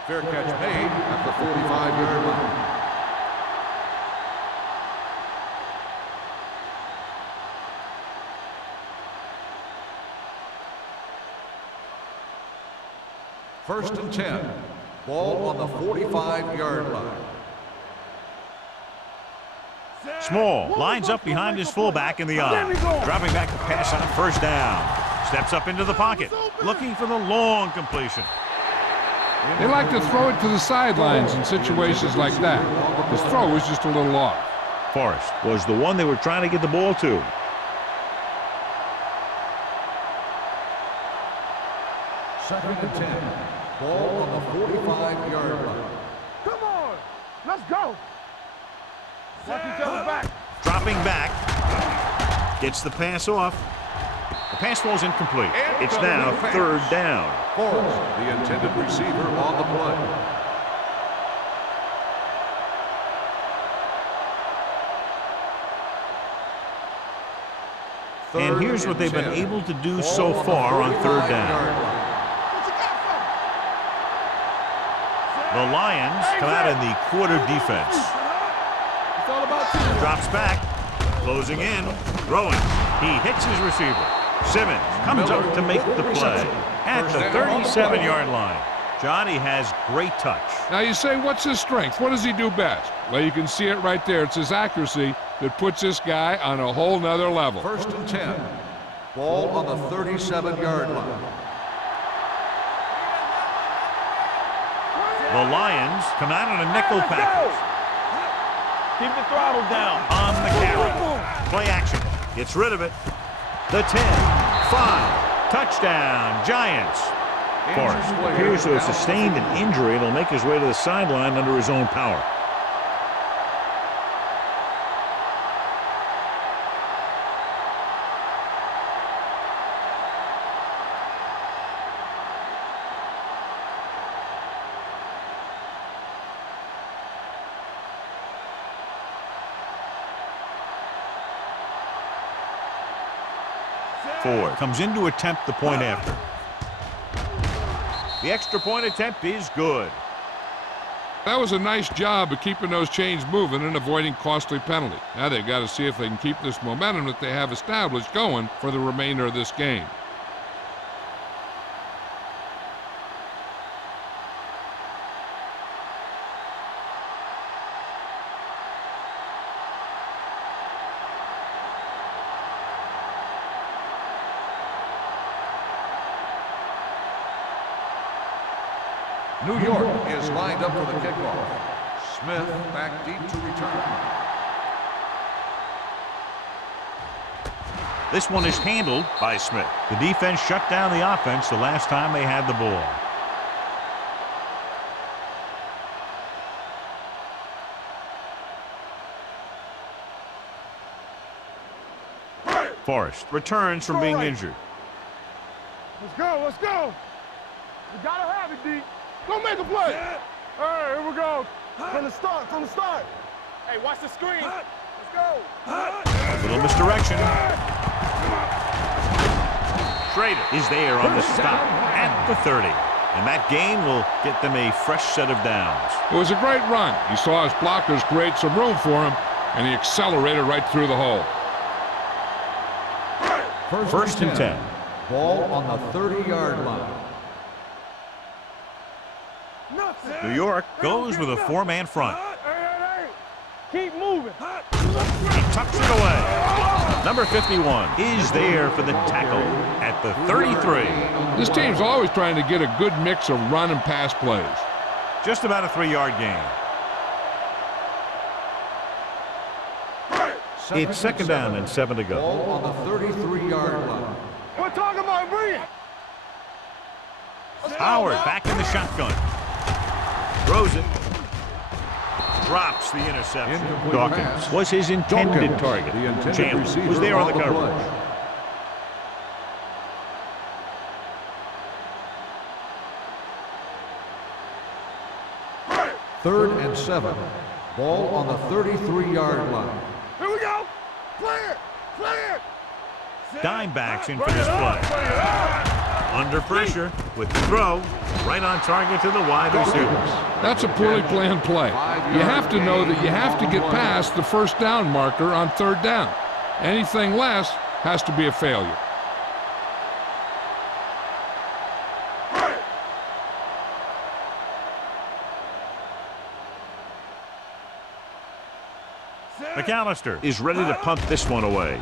Fair catch made at the 45-yard line. First and 10. Ball on the 45-yard line. Small lines up behind his fullback in the eye. Dropping back to pass on first down. Steps up into the pocket, looking for the long completion. They like to throw it to the sidelines in situations like that. His throw was just a little off. Forrest was the one they were trying to get the ball to. Second and 10. Ball on the 45-yard line. Come on. Let's go. Watch each other back. Dropping back. Gets the pass off. The pass falls incomplete. It's now third down. Forrest, the intended receiver on the play. And here's what they've been able to do so far on third down. The Lions come out in the quarter defense. It's all about you. Drops back. Closing in. Throwing. He hits his receiver. Simmons comes up to make the play at the 37-yard line. Johnny has great touch. Now you say, what's his strength? What does he do best? Well, you can see it right there. It's his accuracy that puts this guy on a whole nother level. First and 10. Ball on the 37-yard line. The Lions come out on a nickel package. Keep the throttle down. On the carry. Play action. Gets rid of it. The 10, 5, touchdown, Giants. Forrest appears to have sustained an injury and will make his way to the sideline under his own power. Ford comes in to attempt the point after. The extra point attempt is good. That was a nice job of keeping those chains moving and avoiding costly penalty. Now they've got to see if they can keep this momentum that they have established going for the remainder of this game. New York is lined up for the kickoff. Smith back deep to return. This one is handled by Smith. The defense shut down the offense the last time they had the ball. Forrest returns from being injured. Let's go, let's go. We gotta have it, D. Go make a play. All right, here we go. From the start, from the start. Hey, watch the screen. Let's go. A little misdirection. Schrader is there on the stop at the 30. And that gain will get them a fresh set of downs. It was a great run. He saw his blockers create some room for him, and he accelerated right through the hole. First and 10. Ball on the 30-yard line. New York goes with a four-man front. Hey. Keep moving. He tucks it away. Number 51 is there for the tackle at the 33. This team's always trying to get a good mix of run and pass plays. Just about a 3-yard gain. It's second down and 7 to go. Ball on the 33-yard line. We're talking about bringing. Howard back in the shotgun. Throws it. Drops the interception. Incomplete Dawkins pass. was his intended Dawkins, target. the intended Chandler was receiver there on the on the coverage. play. Third and 7. Ball on the 33-yard line. Here we go. Clear. Dime backs in for this play. Under pressure with the throw. Right on target to the wide receiver. That's a poorly planned play. You have to know that you have to get past the first down marker on third down. Anything less has to be a failure. McAllister is ready to punt this one away.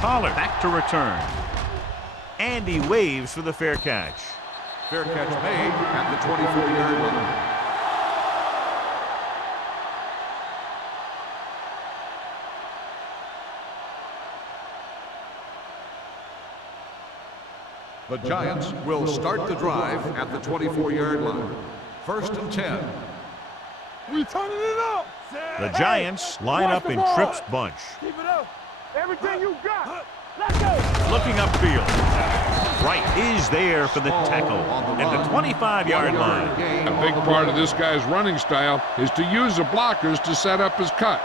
Pollard back to return. And he waves for the fair catch. Fair catch made at the 24-yard line. The Giants will start the drive at the 24-yard line. First and 10. We turning it up. The Giants line up in Tripp's bunch. Keep it up. Everything you got. Let's go. Looking upfield. Wright is there for the tackle at the 25-yard line. A big part of this guy's running style is to use the blockers to set up his cut,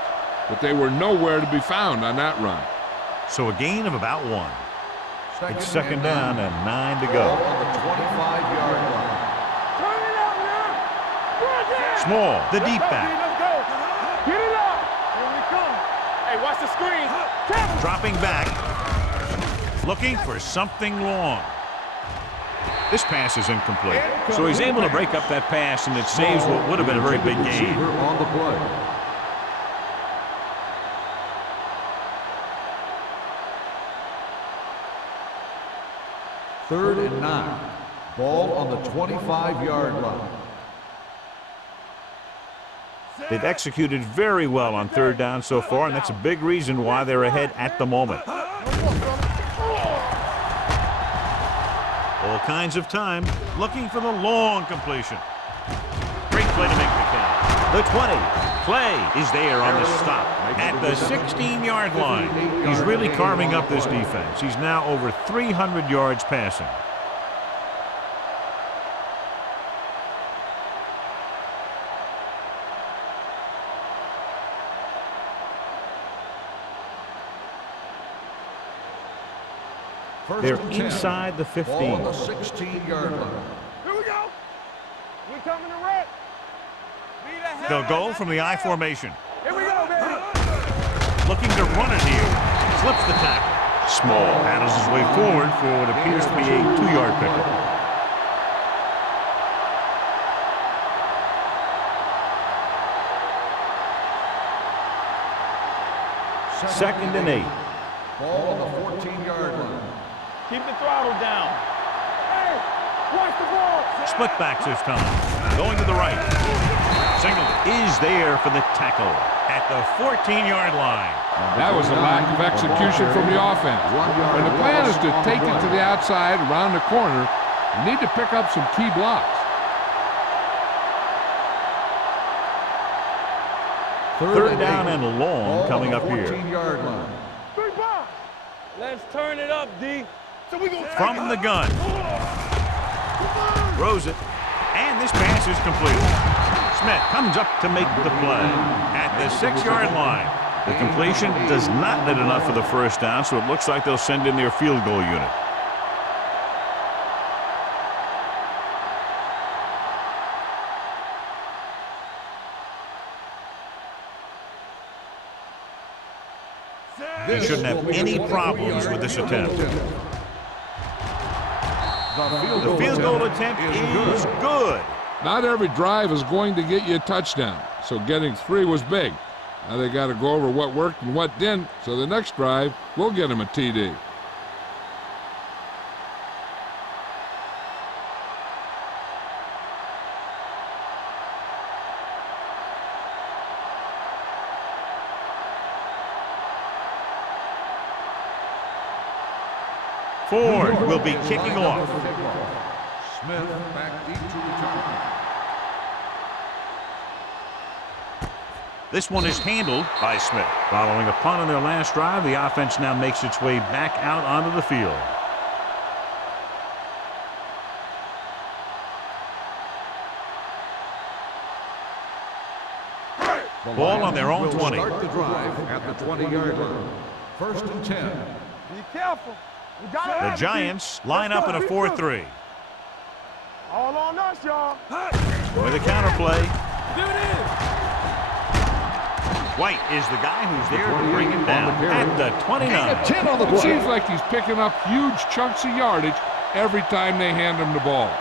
but they were nowhere to be found on that run. So a gain of about 1. It's second and down 9. and 9 to Ball go. on the 25-yard line. Turn it up now. Run down. Small, the deep Let's go, back. D, let's go. Get it up. Here we come. Hey, watch the screen. Captain. Dropping back. Looking for something long. This pass is incomplete. So he's able to break up that pass, and it saves what would have been a very big gain. Receiver on the play. Third and 9. Ball on the 25-yard line. They've executed very well on third down so far, and that's a big reason why they're ahead at the moment. All kinds of time, looking for the long completion. Great play to make the catch. The 20. Play is there on the stop at the 16-yard line. He's really carving up this defense. He's now over 300 yards passing. They're inside the 15. Ball on the 16-yard line. Here we go. We coming to wreck. They'll go from the I formation. Here we go, baby. Looking to run it here. Slips the tackle. Small paddles his way forward for what appears to be a 2-yard pickup. Second and 8. Ball on the 14-yard line. Keep the throttle down. Hey, watch the ball. Split backs this time. Going to the right. Singleton is there for the tackle at the 14-yard line. That was a lack of execution from the offense. When the plan is to take it to the outside, around the corner, you need to pick up some key blocks. Third down and long Ball coming on up the here. 14-yard line. 3 balls. Let's turn it up, D. So we gonna From the gun. Throws it. And this pass is completed. Smith comes up to make the play at the 6-yard line. The completion does not net enough for the first down, so it looks like they'll send in their field goal unit. He shouldn't have any problems with this attempt. The field goal attempt is good. Not every drive is going to get you a touchdown, so getting 3 was big. Now they got to go over what worked and what didn't, so the next drive will get them a TD. Ford will be kicking off. Smith back deep to return. This one is handled by Smith. Following a punt on their last drive, the offense now makes its way back out onto the field. Ball on their own 20. Start the drive at the 20-yard line. 1st and 10. Be careful. We gotta The have it, Giants D. line Let's up in a go. 4-3. All on us, y'all. With a counterplay. Do it. White is the guy who's there to bring him down at the 29. 10 on the play. It seems like he's picking up huge chunks of yardage every time they hand him the ball.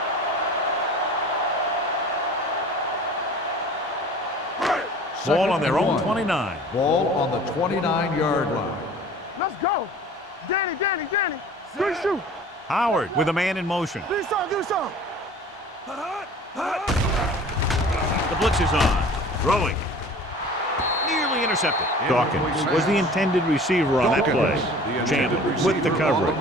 Ball on their own 29. Ball on the 29-yard line. Let's go. Danny. Good shoot. Howard with a man in motion. Do something. The blitz is on. Throwing. Nearly intercepted. Dawkins was the intended receiver on that play. Chandler with the coverage.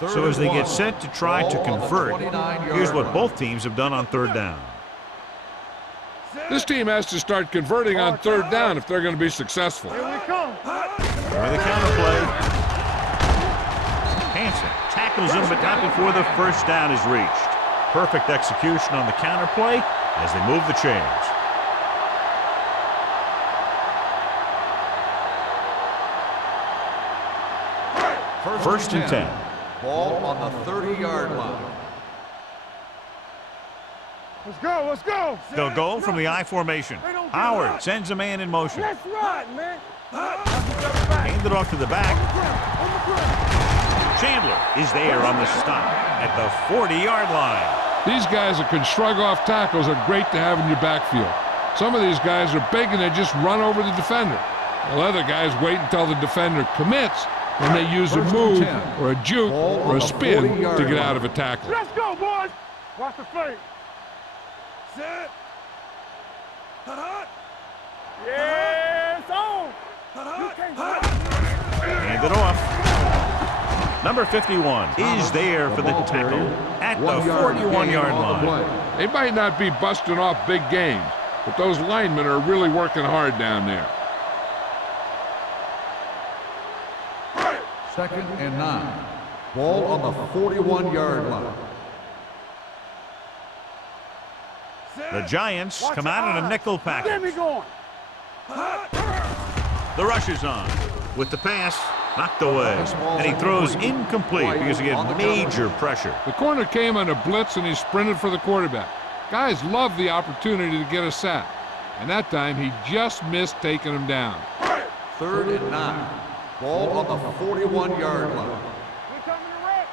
So as they get set to try to convert, here's what both teams have done on 3rd down. This team has to start converting on 3rd down if they're going to be successful. Here we come. With a counterplay. Hansen tackles him, but not before the first down is reached. Perfect execution on the counterplay as they move the chains. First and 10. Ball on the 30-yard line. Let's go. They'll go from the I formation. Howard sends a man in motion. That's right, man. Hand it off to the back. Chandler is there on the stop at the 40-yard line. These guys that can shrug off tackles are great to have in your backfield. Some of these guys are big and they just run over the defender. While other guys wait until the defender commits and they use a move or a juke or a spin to get out of a tackle. Let's go, boys. Watch the fake. Set. Yeah, it's on. Hand it off. Number 51 is there for the tackle at the 41-yard line. They might not be busting off big games, but those linemen are really working hard down there. 2nd and 9. Ball on the 41-yard line. The Giants come out in a nickel package. Get me going. The rush is on with the pass knocked away, and he throws incomplete because he had major pressure. The corner came on a blitz and he sprinted for the quarterback. Guys love the opportunity to get a sack, and that time he just missed taking him down. 3rd and 9. Ball on the 41-yard line. We coming to wreck.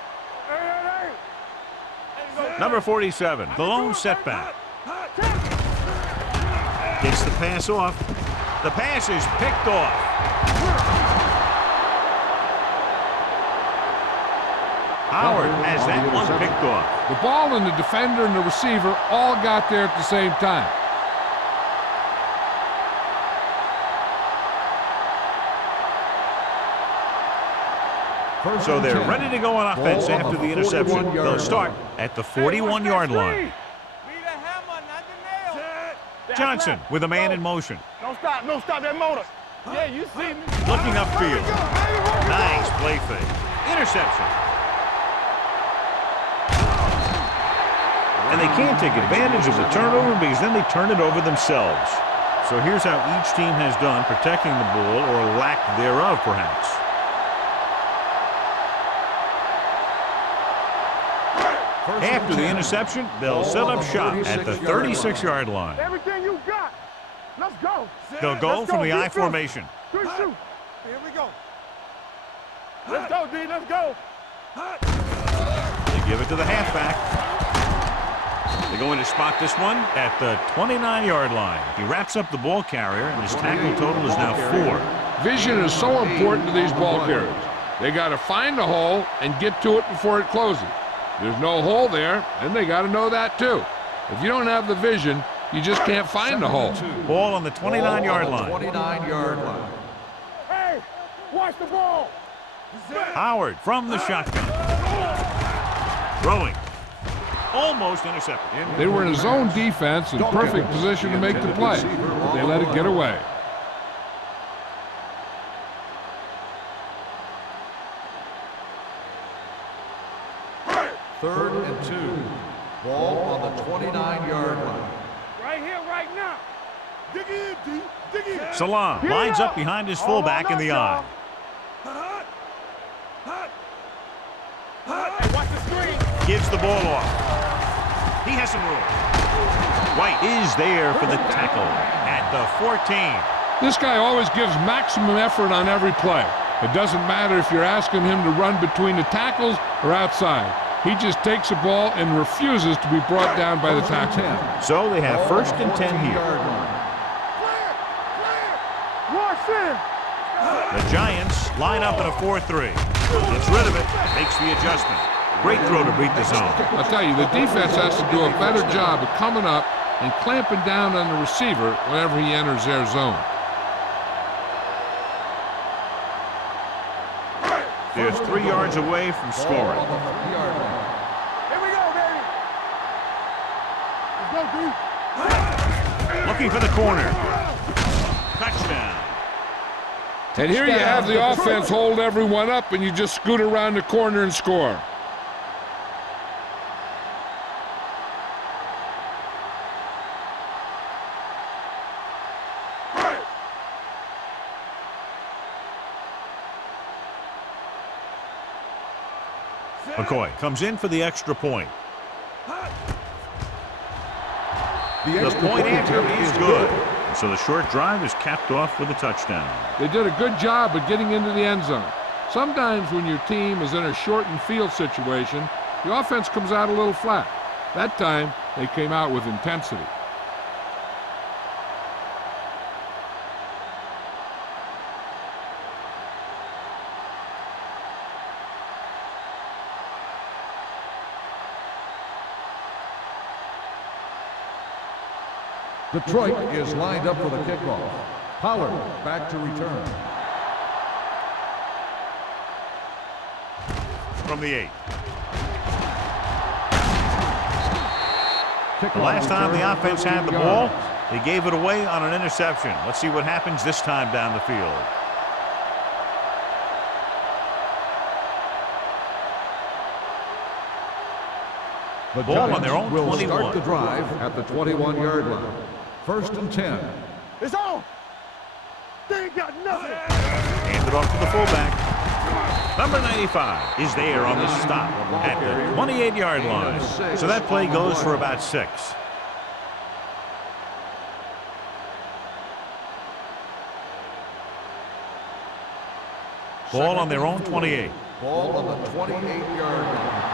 Hey. Number 47, the lone setback. Gets the pass off. The pass is picked off. Howard has that one picked off. The ball and the defender and the receiver all got there at the same time. So they're ready to go on offense after the interception. They'll start at the 41-yard line. Johnson with a man in motion. Don't stop that motor. Yeah, you see me. Looking upfield. Nice play fake. Interception. And they can't take advantage of the turnover because then they turn it over themselves. So here's how each team has done protecting the ball, or lack thereof, perhaps. After the interception, they'll set up shop at the 36-yard line. Everything you got. Let's go. They'll go from the I formation. Good shoot. Here we go. Let's go, D. Let's go. They give it to the halfback. They're going to spot this one at the 29-yard line. He wraps up the ball carrier, and his tackle total is now 4. Vision is so important to these ball carriers. They got to find the hole and get to it before it closes. There's no hole there, and they got to know that too. If you don't have the vision, you just can't find the hole. Ball on the 29-yard line. 29-yard line. Hey, watch the ball. Howard from the shotgun. Throwing. Almost intercepted. They were in a zone defense in perfect position to make the play. They let it get away. Third and 2. Ball on the 29-yard line. Right here, right now. Dig in, D. Dig in. Salam lines up behind his fullback in the eye. Hey, watch the screen. Gives the ball off. He has some room. White is there for the tackle at the 14. This guy always gives maximum effort on every play. It doesn't matter if you're asking him to run between the tackles or outside. He just takes the ball and refuses to be brought down by the tackle. So they have first and 10 here. Rush in. The Giants line up in a 4-3. Gets rid of it, makes the adjustment. Great throw to beat the zone. I'll tell you, the defense has to do a better job of coming up and clamping down on the receiver whenever he enters their zone. They're 3 yards away from scoring. Here we go, baby. Let's go, D. Looking for the corner. Touchdown. And here you have the offense hold everyone up, and you just scoot around the corner and score. McCoy comes in for the extra point. The point after is good. And so the short drive is capped off with a touchdown. They did a good job of getting into the end zone. Sometimes when your team is in a shortened field situation, the offense comes out a little flat. That time, they came out with intensity. Detroit is lined up for the kickoff. Pollard back to return. From the 8. The last time the offense had the ball, they gave it away on an interception. Let's see what happens this time down the field. The ball on their own will 21. Start the drive at the 21-yard line. First and 10. It's on. They ain't got nothing. Hand it off to the fullback. Number 95 is there on the stop at the 28-yard line. So that play goes for about 6. Ball on their own 28. Ball on the 28-yard line.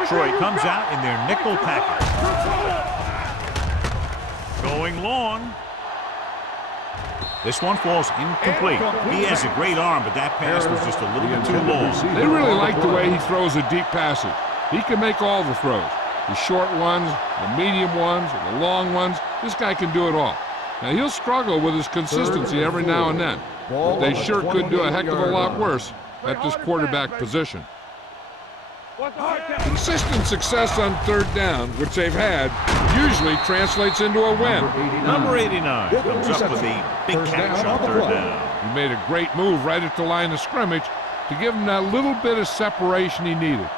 Detroit comes out in their nickel package. Going long. This one falls incomplete. He has a great arm, but that pass was just a little bit too long. They really like the way he throws the deep passes. He can make all the throws. The short ones, the medium ones, the long ones. This guy can do it all. Now, he'll struggle with his consistency every now and then, but they sure could do a heck of a lot worse at this quarterback position. Consistent success on third down, which they've had, usually translates into a win. Number 89 comes up with a big catch on third down. He made a great move right at the line of scrimmage to give him that little bit of separation he needed.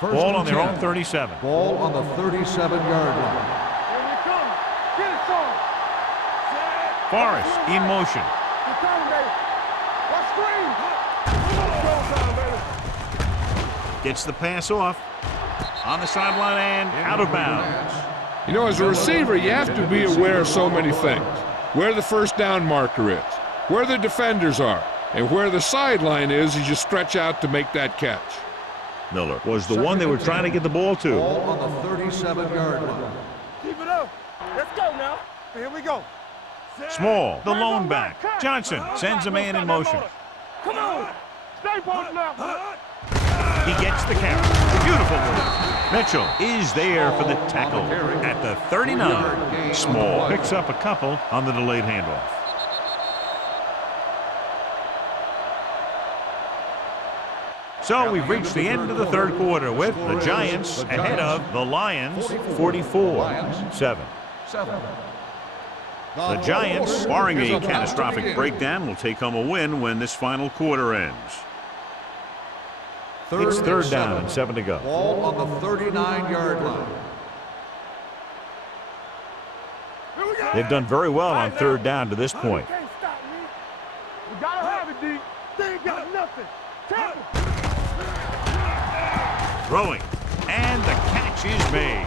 Ball on their own 37. Ball on the 37-yard line. Here we come. Get it, son. Forrest in motion. You're coming, baby. Watch screen. Showtime, baby. Gets the pass off. On the sideline and out of bounds. You know, as a receiver, you have to be aware of so many things. Where the first down marker is, where the defenders are, and where the sideline is as you stretch out to make that catch. Miller was the one they were trying to get the ball to. Ball on the 37-yard line. Keep it up. Let's go now. Here we go. Small, the lone back. Johnson sends a man in motion. Come on. Stay posted now. He gets the carry. Beautiful move. Mitchell is there for the tackle at the 39. Small picks up a couple on the delayed handoff. So we've reached the end of the third quarter with the Giants ahead of the Lions 44-7. The Giants, barring a catastrophic breakdown, will take home a win when this final quarter ends. It's third down and 7 to go. Ball on the 39-yard line. They've done very well on third down to this point. Can't stop me. You gotta have it, D. They ain't got nothing. Tackle. Throwing, and the catch is made.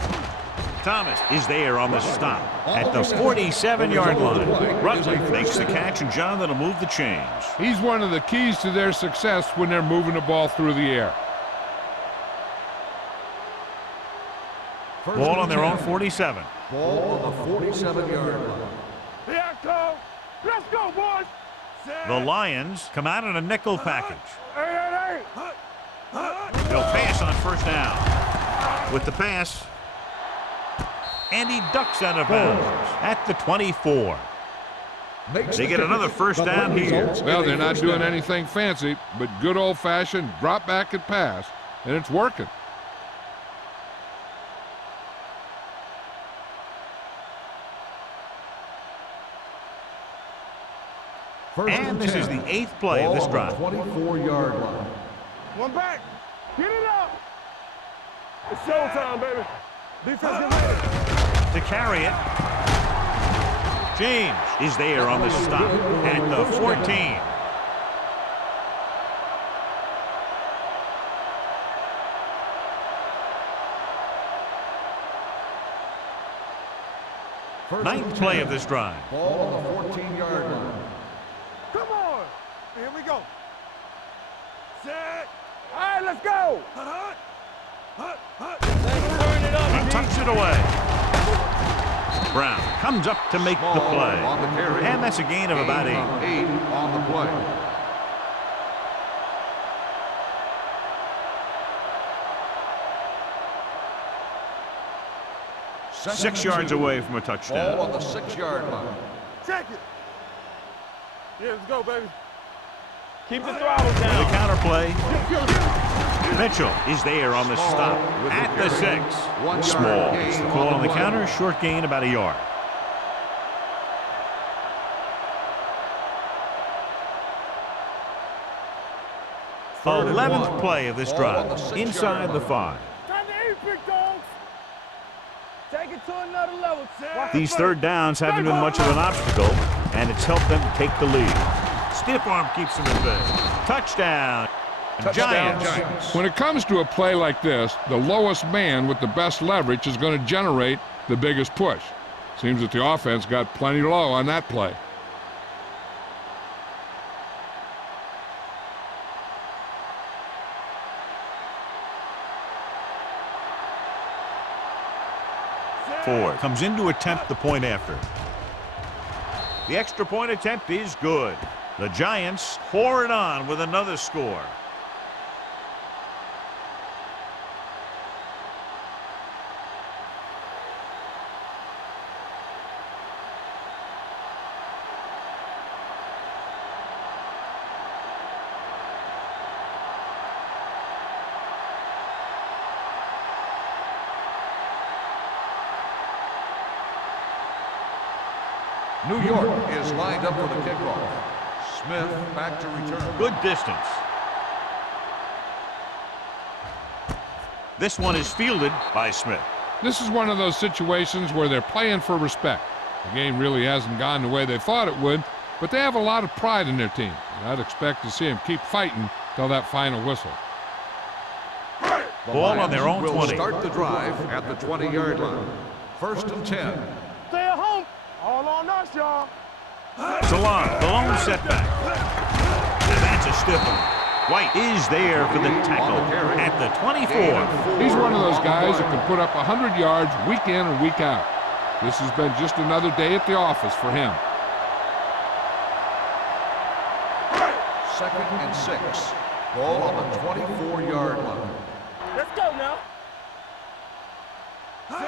Thomas is there on the stop at the 47-yard line. Rutley makes the catch, and John, that'll move the chains. He's one of the keys to their success when they're moving the ball through the air. Ball on their own 47. Ball on the 47-yard line. Here I come. Let's go, boys. The Lions come out in a nickel package. Hey. They'll pass on first down. With the pass, and he ducks out of bounds at the 24. They get another first down here. Well, they're not doing anything fancy, but good old-fashioned drop back and pass, and it's working. And this is the 8th play of this drive. 24-yard line. One back. Get it up. It's showtime, baby. Defense get ready. To carry it, James is there on the stop at the 14. Ninth play of this drive. Ball on the 14-yard line. Come on. Here we go. Set. All right, let's go. He tucks it away. Brown comes up to make the play. On the carry. And that's a gain of about 8. 8 on the play. Six yards away from a Ball touchdown. on the 6-yard line. Check it. Yeah, let's go, baby. Keep the throttle The down. counter play. Mitchell is there on the stop at the 6. Small gets the call on the counter. Short gain about a yard. Third and 11th one. play of this Ball on drive. the 6-yard Inside the line. 5. Time to eat, big dogs. Take it to another level. Watch These the third downs haven't been much of an obstacle, and it's helped them to take the lead. Stiff arm keeps them at bay. Touchdown. Giants. When it comes to a play like this, the lowest man with the best leverage is going to generate the biggest push. Seems that the offense got plenty low on that play. Ford comes in to attempt the point after. The extra point attempt is good. The Giants pour it on with another score. New York is lined up for the kickoff. Smith back to return. Good distance. This one is fielded by Smith. This is one of those situations where they're playing for respect. The game really hasn't gone the way they thought it would, but they have a lot of pride in their team. And I'd expect to see them keep fighting till that final whistle. The Ball on their own will 20. start the drive at the 20-yard line. 1st and 10. Stay at home. All on us, y'all. Salon, the lone setback. And that's a stiff one. White is there for the tackle at the 24. He's one of those guys that can put up 100 yards week in and week out. This has been just another day at the office for him. 2nd and 6. Ball on the 24-yard line. Let's go now.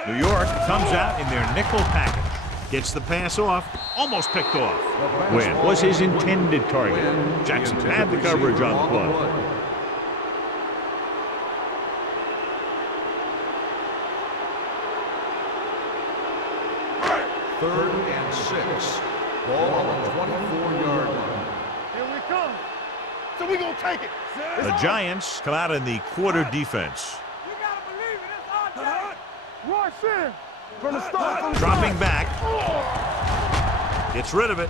New York comes out in their nickel package. Gets the pass off, almost picked off. Wynn was his intended target. Jackson had the coverage on the play. Third and 6. Ball on the 24-yard line. Here we come. So we gonna take it. The Giants come out in the quarter defense. You gotta believe it. It's our time. Rush in. From the start. From the Dropping start. back. Gets rid of it.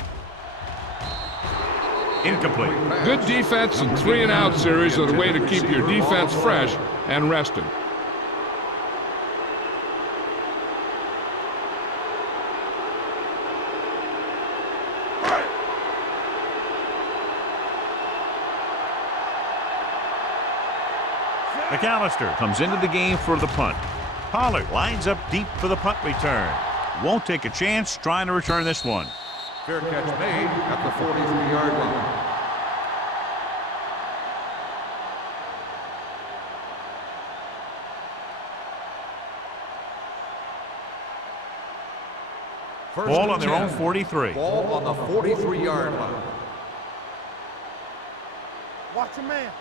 Incomplete. Good defense and 3-and-out series are the way to keep your defense fresh and rested. McAllister comes into the game for the punt. Pollard lines up deep for the punt return. Won't take a chance trying to return this one. Fair catch made at the 43-yard line. Ball on their own 43. Ball on the 43-yard line. Watch your man.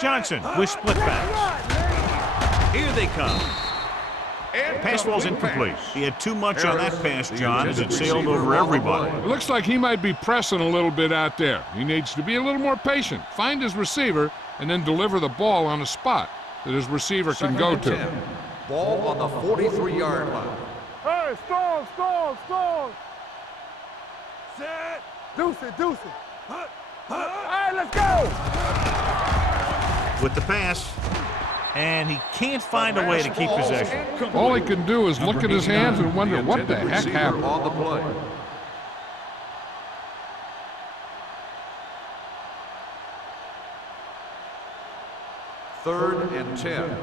Johnson with split backs. Here they come. Pass ball's incomplete. He had too much on that pass, John, as it sailed over everybody. It looks like he might be pressing a little bit out there. He needs to be a little more patient, find his receiver, and then deliver the ball on a spot that his receiver can go to. Ball on the 43-yard line. Hey, stall. Set. Deuce it. Hey, let's go. With the pass, and he can't find a way to keep possession. All he can do is look at his hands and wonder what the heck happened. On the play. Third and 10.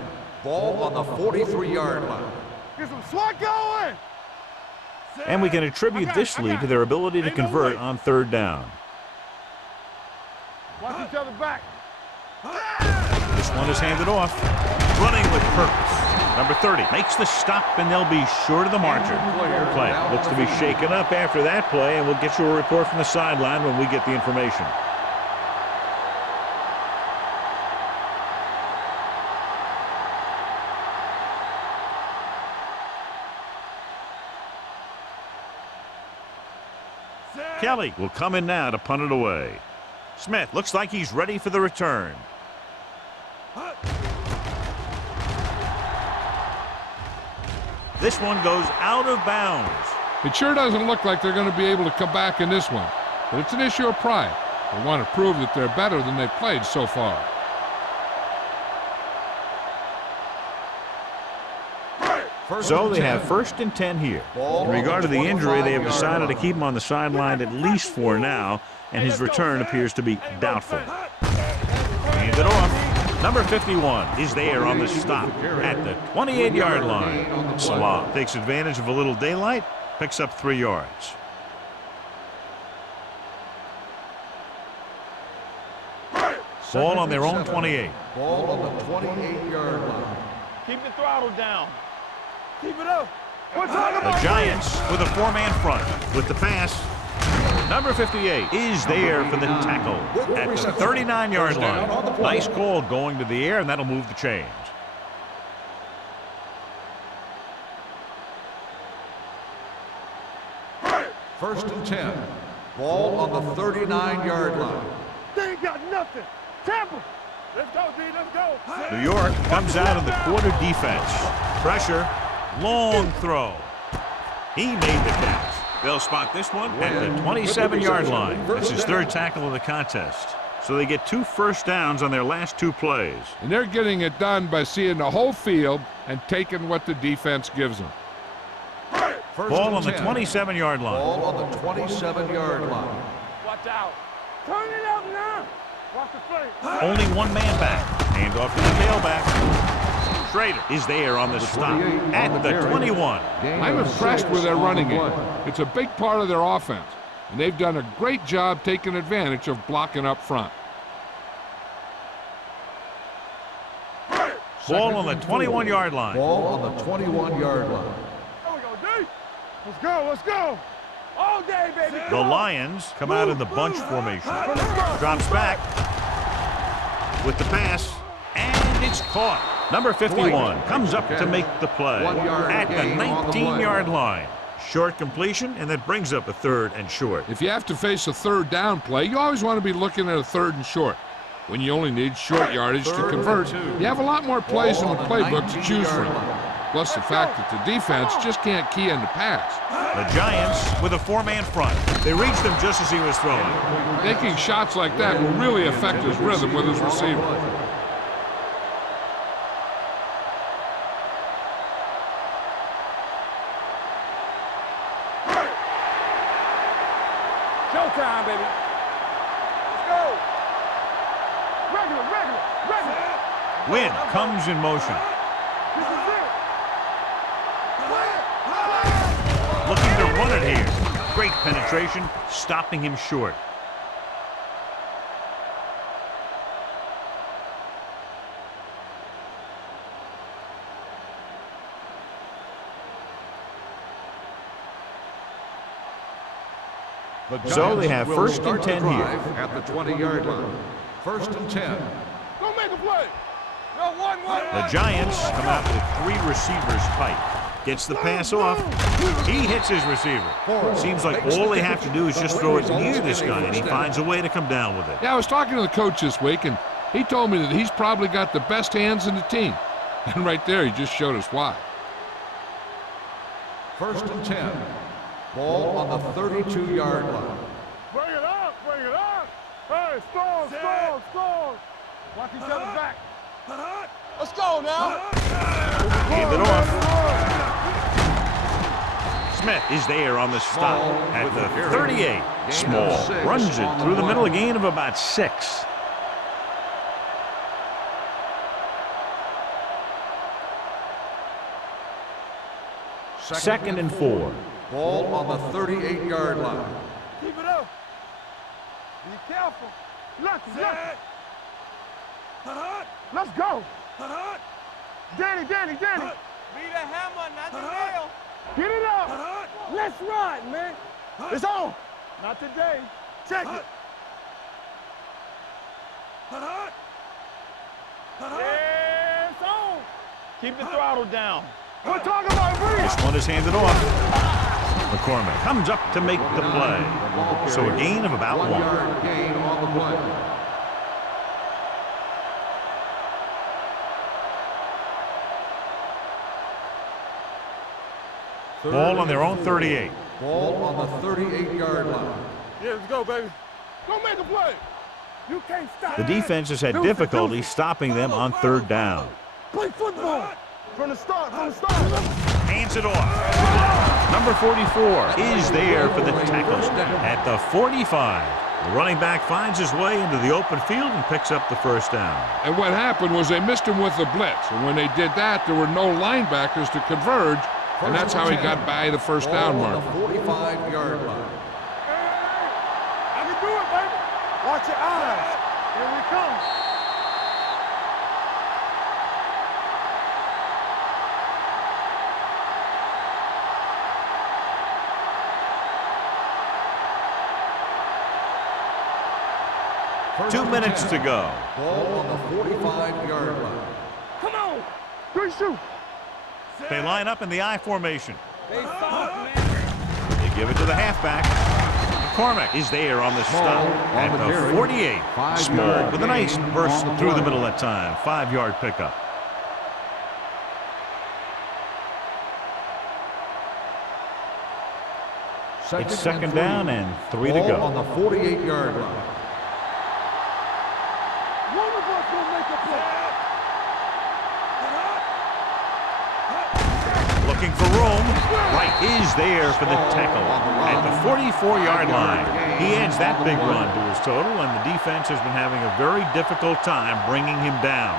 Ball on the 43-yard line. Get some swat going. And we can attribute this lead to their ability to convert on third down. Watch each other back. This one is handed off. Running with purpose. Number 30 makes the stop, and they'll be short of the margin. Play looks to be shaken up after that play, and we'll get you a report from the sideline when we get the information. Kelly will come in now to punt it away. Smith looks like he's ready for the return. This one goes out of bounds. It sure doesn't look like they're going to be able to come back in this one, but it's an issue of pride. They want to prove that they're better than they've played so far. So they have 1st and 10 here. In regard to the injury, they have decided to keep him on the sideline at least for now, and his return appears to be doubtful. Hands it off. Number 51 is there on the stop at the 28-yard line. Salah takes advantage of a little daylight, picks up 3 yards. Ball on their own 28. Ball on the 28-yard line. Keep the throttle down. Keep it up. We're talking about The Giants with a 4-man front. With the pass, number 58 is there for the tackle at the 39-yard line. Nice call going to the air, and that'll move the chains. First and 10. Ball on the 39-yard line. They ain't got nothing. Tampa. Let's go, D. Let's go. New York comes out of the quarter defense. Pressure. Long throw. He made the catch. They'll spot this one at the 27-yard line. That's his third tackle of the contest. So they get 2 first downs on their last 2 plays. And they're getting it done by seeing the whole field and taking what the defense gives them. Ball on the 27-yard line. Ball on the 27-yard line. Watch out. Turn it up now. Watch the play. Only one man back. Hand off to the tailback. Schrader is there on the stop at the 21. I'm impressed with their running game. It's a big part of their offense, and they've done a great job taking advantage of blocking up front. Ball on the 21-yard line. Ball on the 21-yard line. There we go, D. Let's go. Let's go. All day, baby. The Lions come out in the bunch formation. Drops back with the pass, and it's caught. Number 51 comes up to make the play at the 19-yard line. Short completion, and that brings up a 3rd and short. If you have to face a 3rd down play, you always want to be looking at a 3rd and short. When you only need short yardage to convert, you have a lot more plays in the playbook to choose from. Plus the fact that the defense just can't key in the pass. The Giants with a 4-man front. They reached him just as he was throwing. Taking shots like that will really affect his rhythm with his receiver. Showtime, baby. Let's go. Regular. Wind comes in motion. This is it. Looking to run it here. Great penetration, stopping him short. So they have first and 10 here. At the 20-yard line. First and 10. Don't make a play. No, one. The Giants come out with 3 receivers tight. Gets the pass off. He hits his receiver. Seems like all they have to do is just throw it near this guy, and he finds a way to come down with it. Yeah, I was talking to the coach this week, and he told me that he's probably got the best hands in the team. And right there, he just showed us why. First and 10. Ball on the 32-yard line. Bring it up. Hey, stall. Watch each other back. Let's go now. Hand it off. Smith is there on the stop at the 38. Small runs it through the middle, a gain of about 6. Second and 4. Ball on the 38-yard line. Keep it up. Be careful. Let's go. Danny. Be the hammer, not the nail. Get it up. Let's ride, man. It's on. Not today. Check it. Yeah, it's on. Keep the throttle down. We're talking about breathe. This one is handed off. McCormick comes up to make the play. So a gain of about 1. 1-yard gain on the play. Ball on their own 38. Ball on the 38-yard line. Yeah, let's go, baby. Go make a play. You can't stop. The defense has had difficulty stopping them on 3rd down. Play football. From the start. Hands it off. Number 44 is there for the tackle at the 45. The running back finds his way into the open field and picks up the first down. And what happened was they missed him with the blitz. And when they did that, there were no linebackers to converge. And that's how he got by the first down mark. 45-yard line. I can do it, baby. Watch your eyes. Here we come. First 2 and minutes 10. to go. Ball on the 45-yard line. Come on. Good shoot. They line up in the I formation. They soft, man. They give it to the halfback. McCormick is there on the stop at the 48. Small with a nice burst through the middle that time. 5-yard pickup. It's second down and 3 to go. On the 48-yard line. One of us will make a play. Looking for room. Wright is there for the tackle at the 44-yard line. He adds that big run to his total, and the defense has been having a very difficult time bringing him down.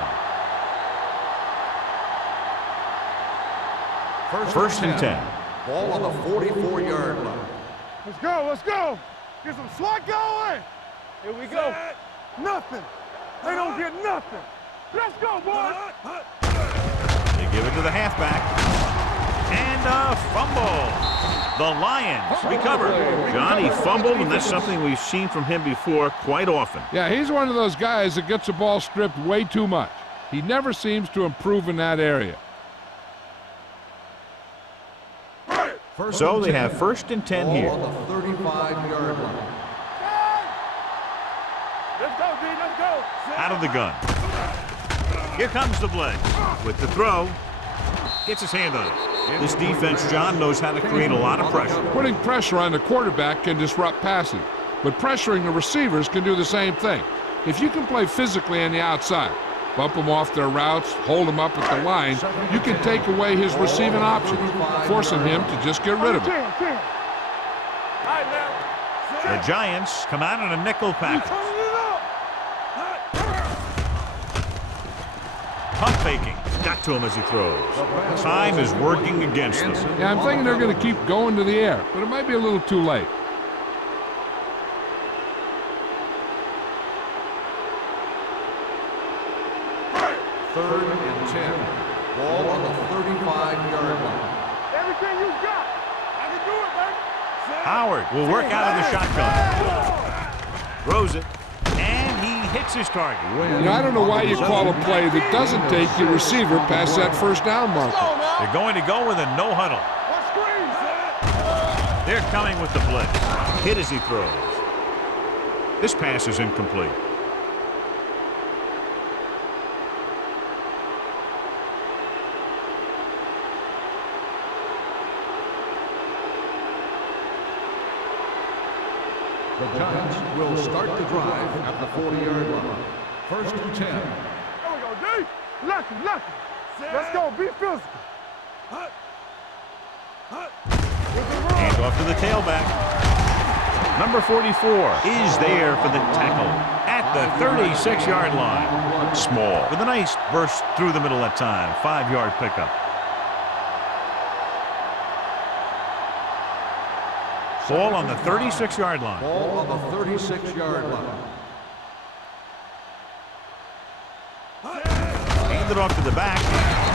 First and 10. Ball on the 44-yard line. Let's go, let's go. Get some SWAT going. Here we go. Nothing. They don't get nothing. Let's go, boys. They give it to the halfback. And a fumble. The Lions recover. John, he fumbled, and that's something we've seen from him before quite often. Yeah, he's one of those guys that gets the ball stripped way too much. He never seems to improve in that area. So they have first and 10 here. On the 35-yard line. Let's go, D, let's go. Out of the gun. Here comes the blitz. With the throw. Gets his hand on it. This defense, John, knows how to create a lot of pressure. Putting pressure on the quarterback can disrupt passing, but pressuring the receivers can do the same thing. If you can play physically on the outside, bump them off their routes, hold them up at the line, you can take away his receiving options, forcing him to just get rid of it. The Giants come out in a nickel package. Pump faking. Got to him as he throws. Time is working against them. Yeah, I'm thinking they're going to keep going to the air, but it might be a little too late. Third and 10. Ball on the 35-yard line. Everything you got. I can do it, baby. Howard will work out of the shotgun. Throws it. And he hits his target. You know, I don't know why you call a play that doesn't take your receiver past that first down marker. They're going to go with a no huddle. They're coming with the blitz. Hit as he throws. This pass is incomplete. The Giants will start the drive at the 40-yard line. First and 10. There we go, D. Lucky. Let's go, be physical. Hand off to the tailback. Number 44 is there for the tackle at the 36-yard line. Small with a nice burst through the middle that time. 5-yard pickup. Ball on the 36-yard line. Ball on the 36-yard line. Hand it off to the back.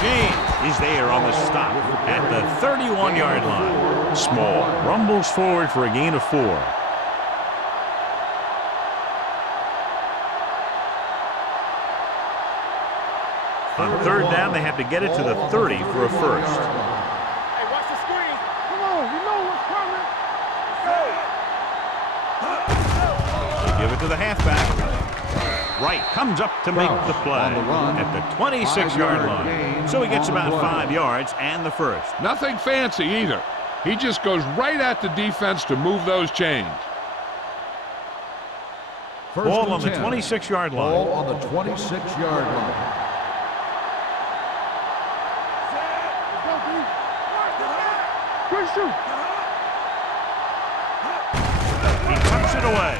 James is there on the stop at the 31-yard line. Small rumbles forward for a gain of 4. On third down, they have to get it to the 30 for a first. Hey, watch the screen. Come on, you know what's coming. They give it to the halfback. Wright comes up to make the play at the 26-yard line. So he gets about 5 yards and the first. Nothing fancy either. He just goes right at the defense to move those chains. Ball on the 26-yard line. Ball on the 26-yard line. Good shoot. He tucks it away.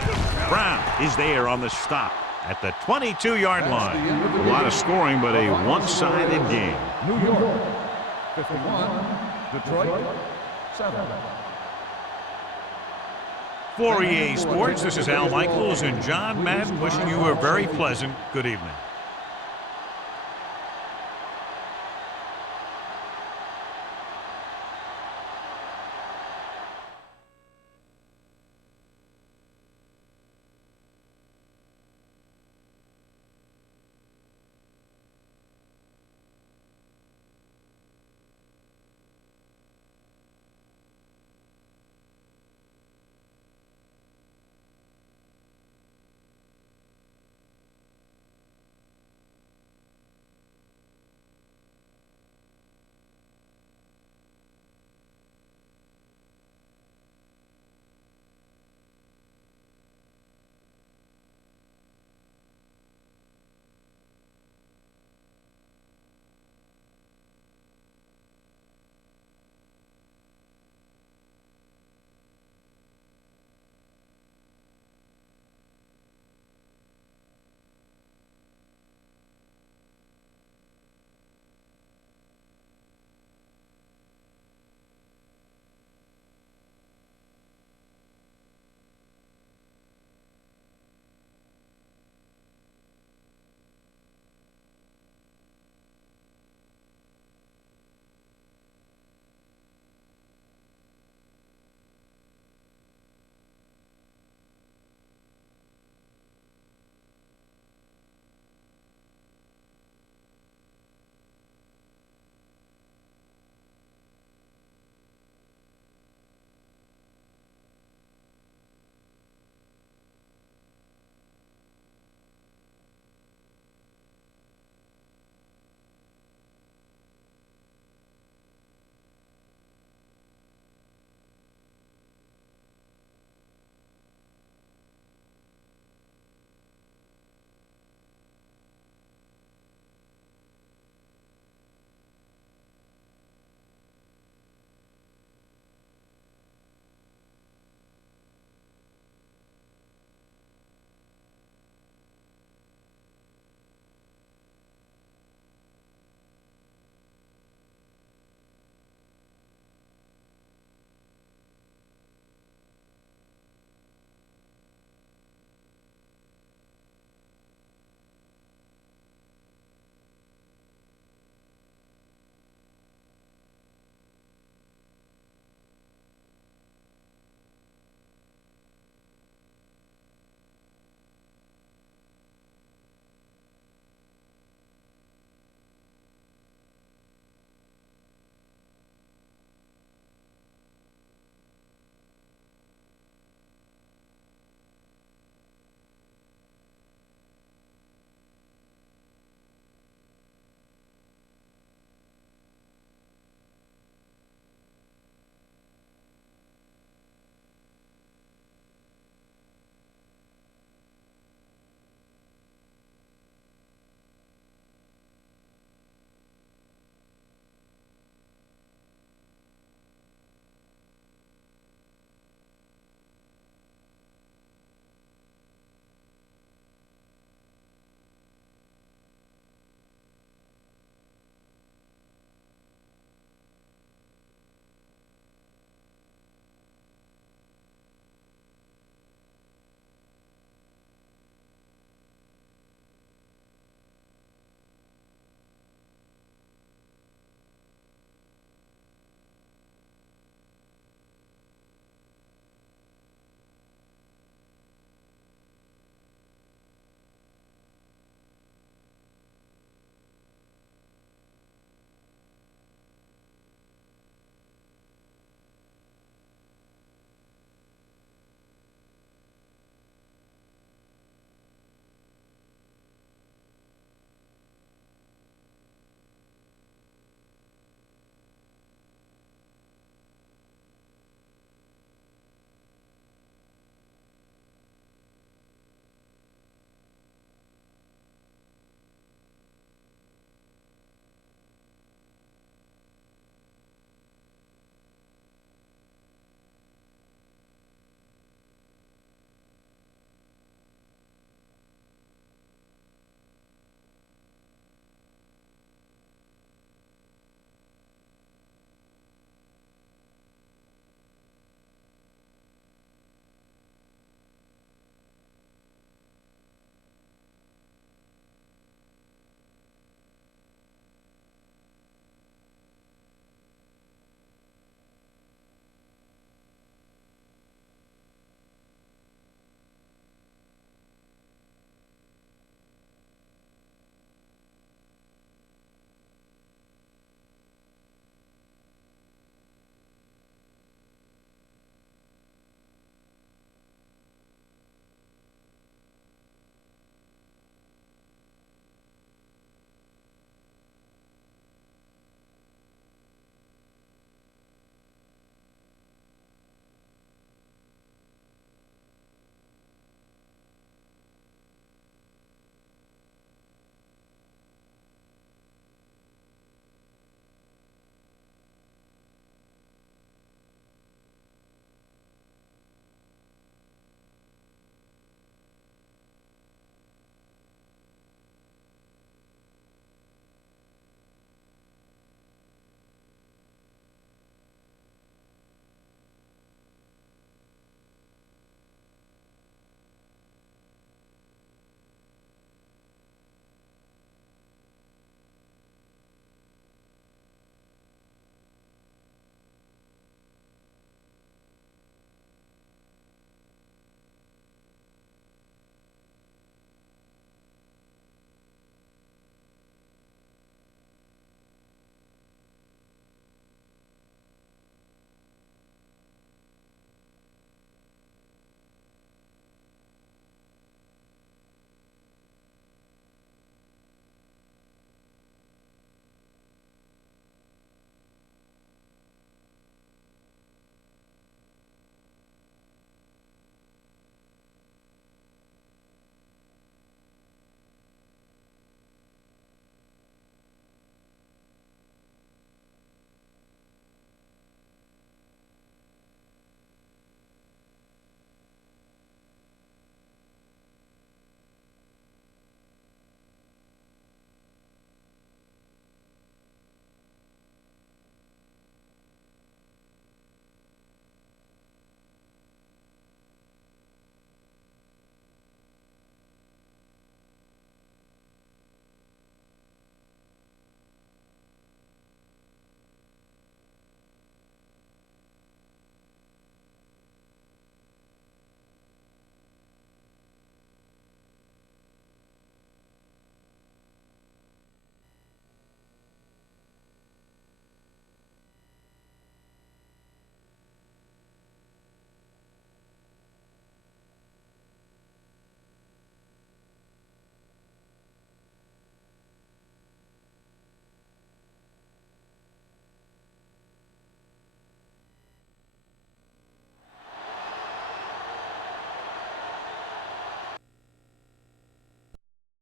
Brown is there on the stop at the 22-yard line. A lot of scoring, but a one-sided game. New York, 51. Detroit, 7. For EA Sports, this is Al Michaels and John Madden wishing you a very pleasant good evening.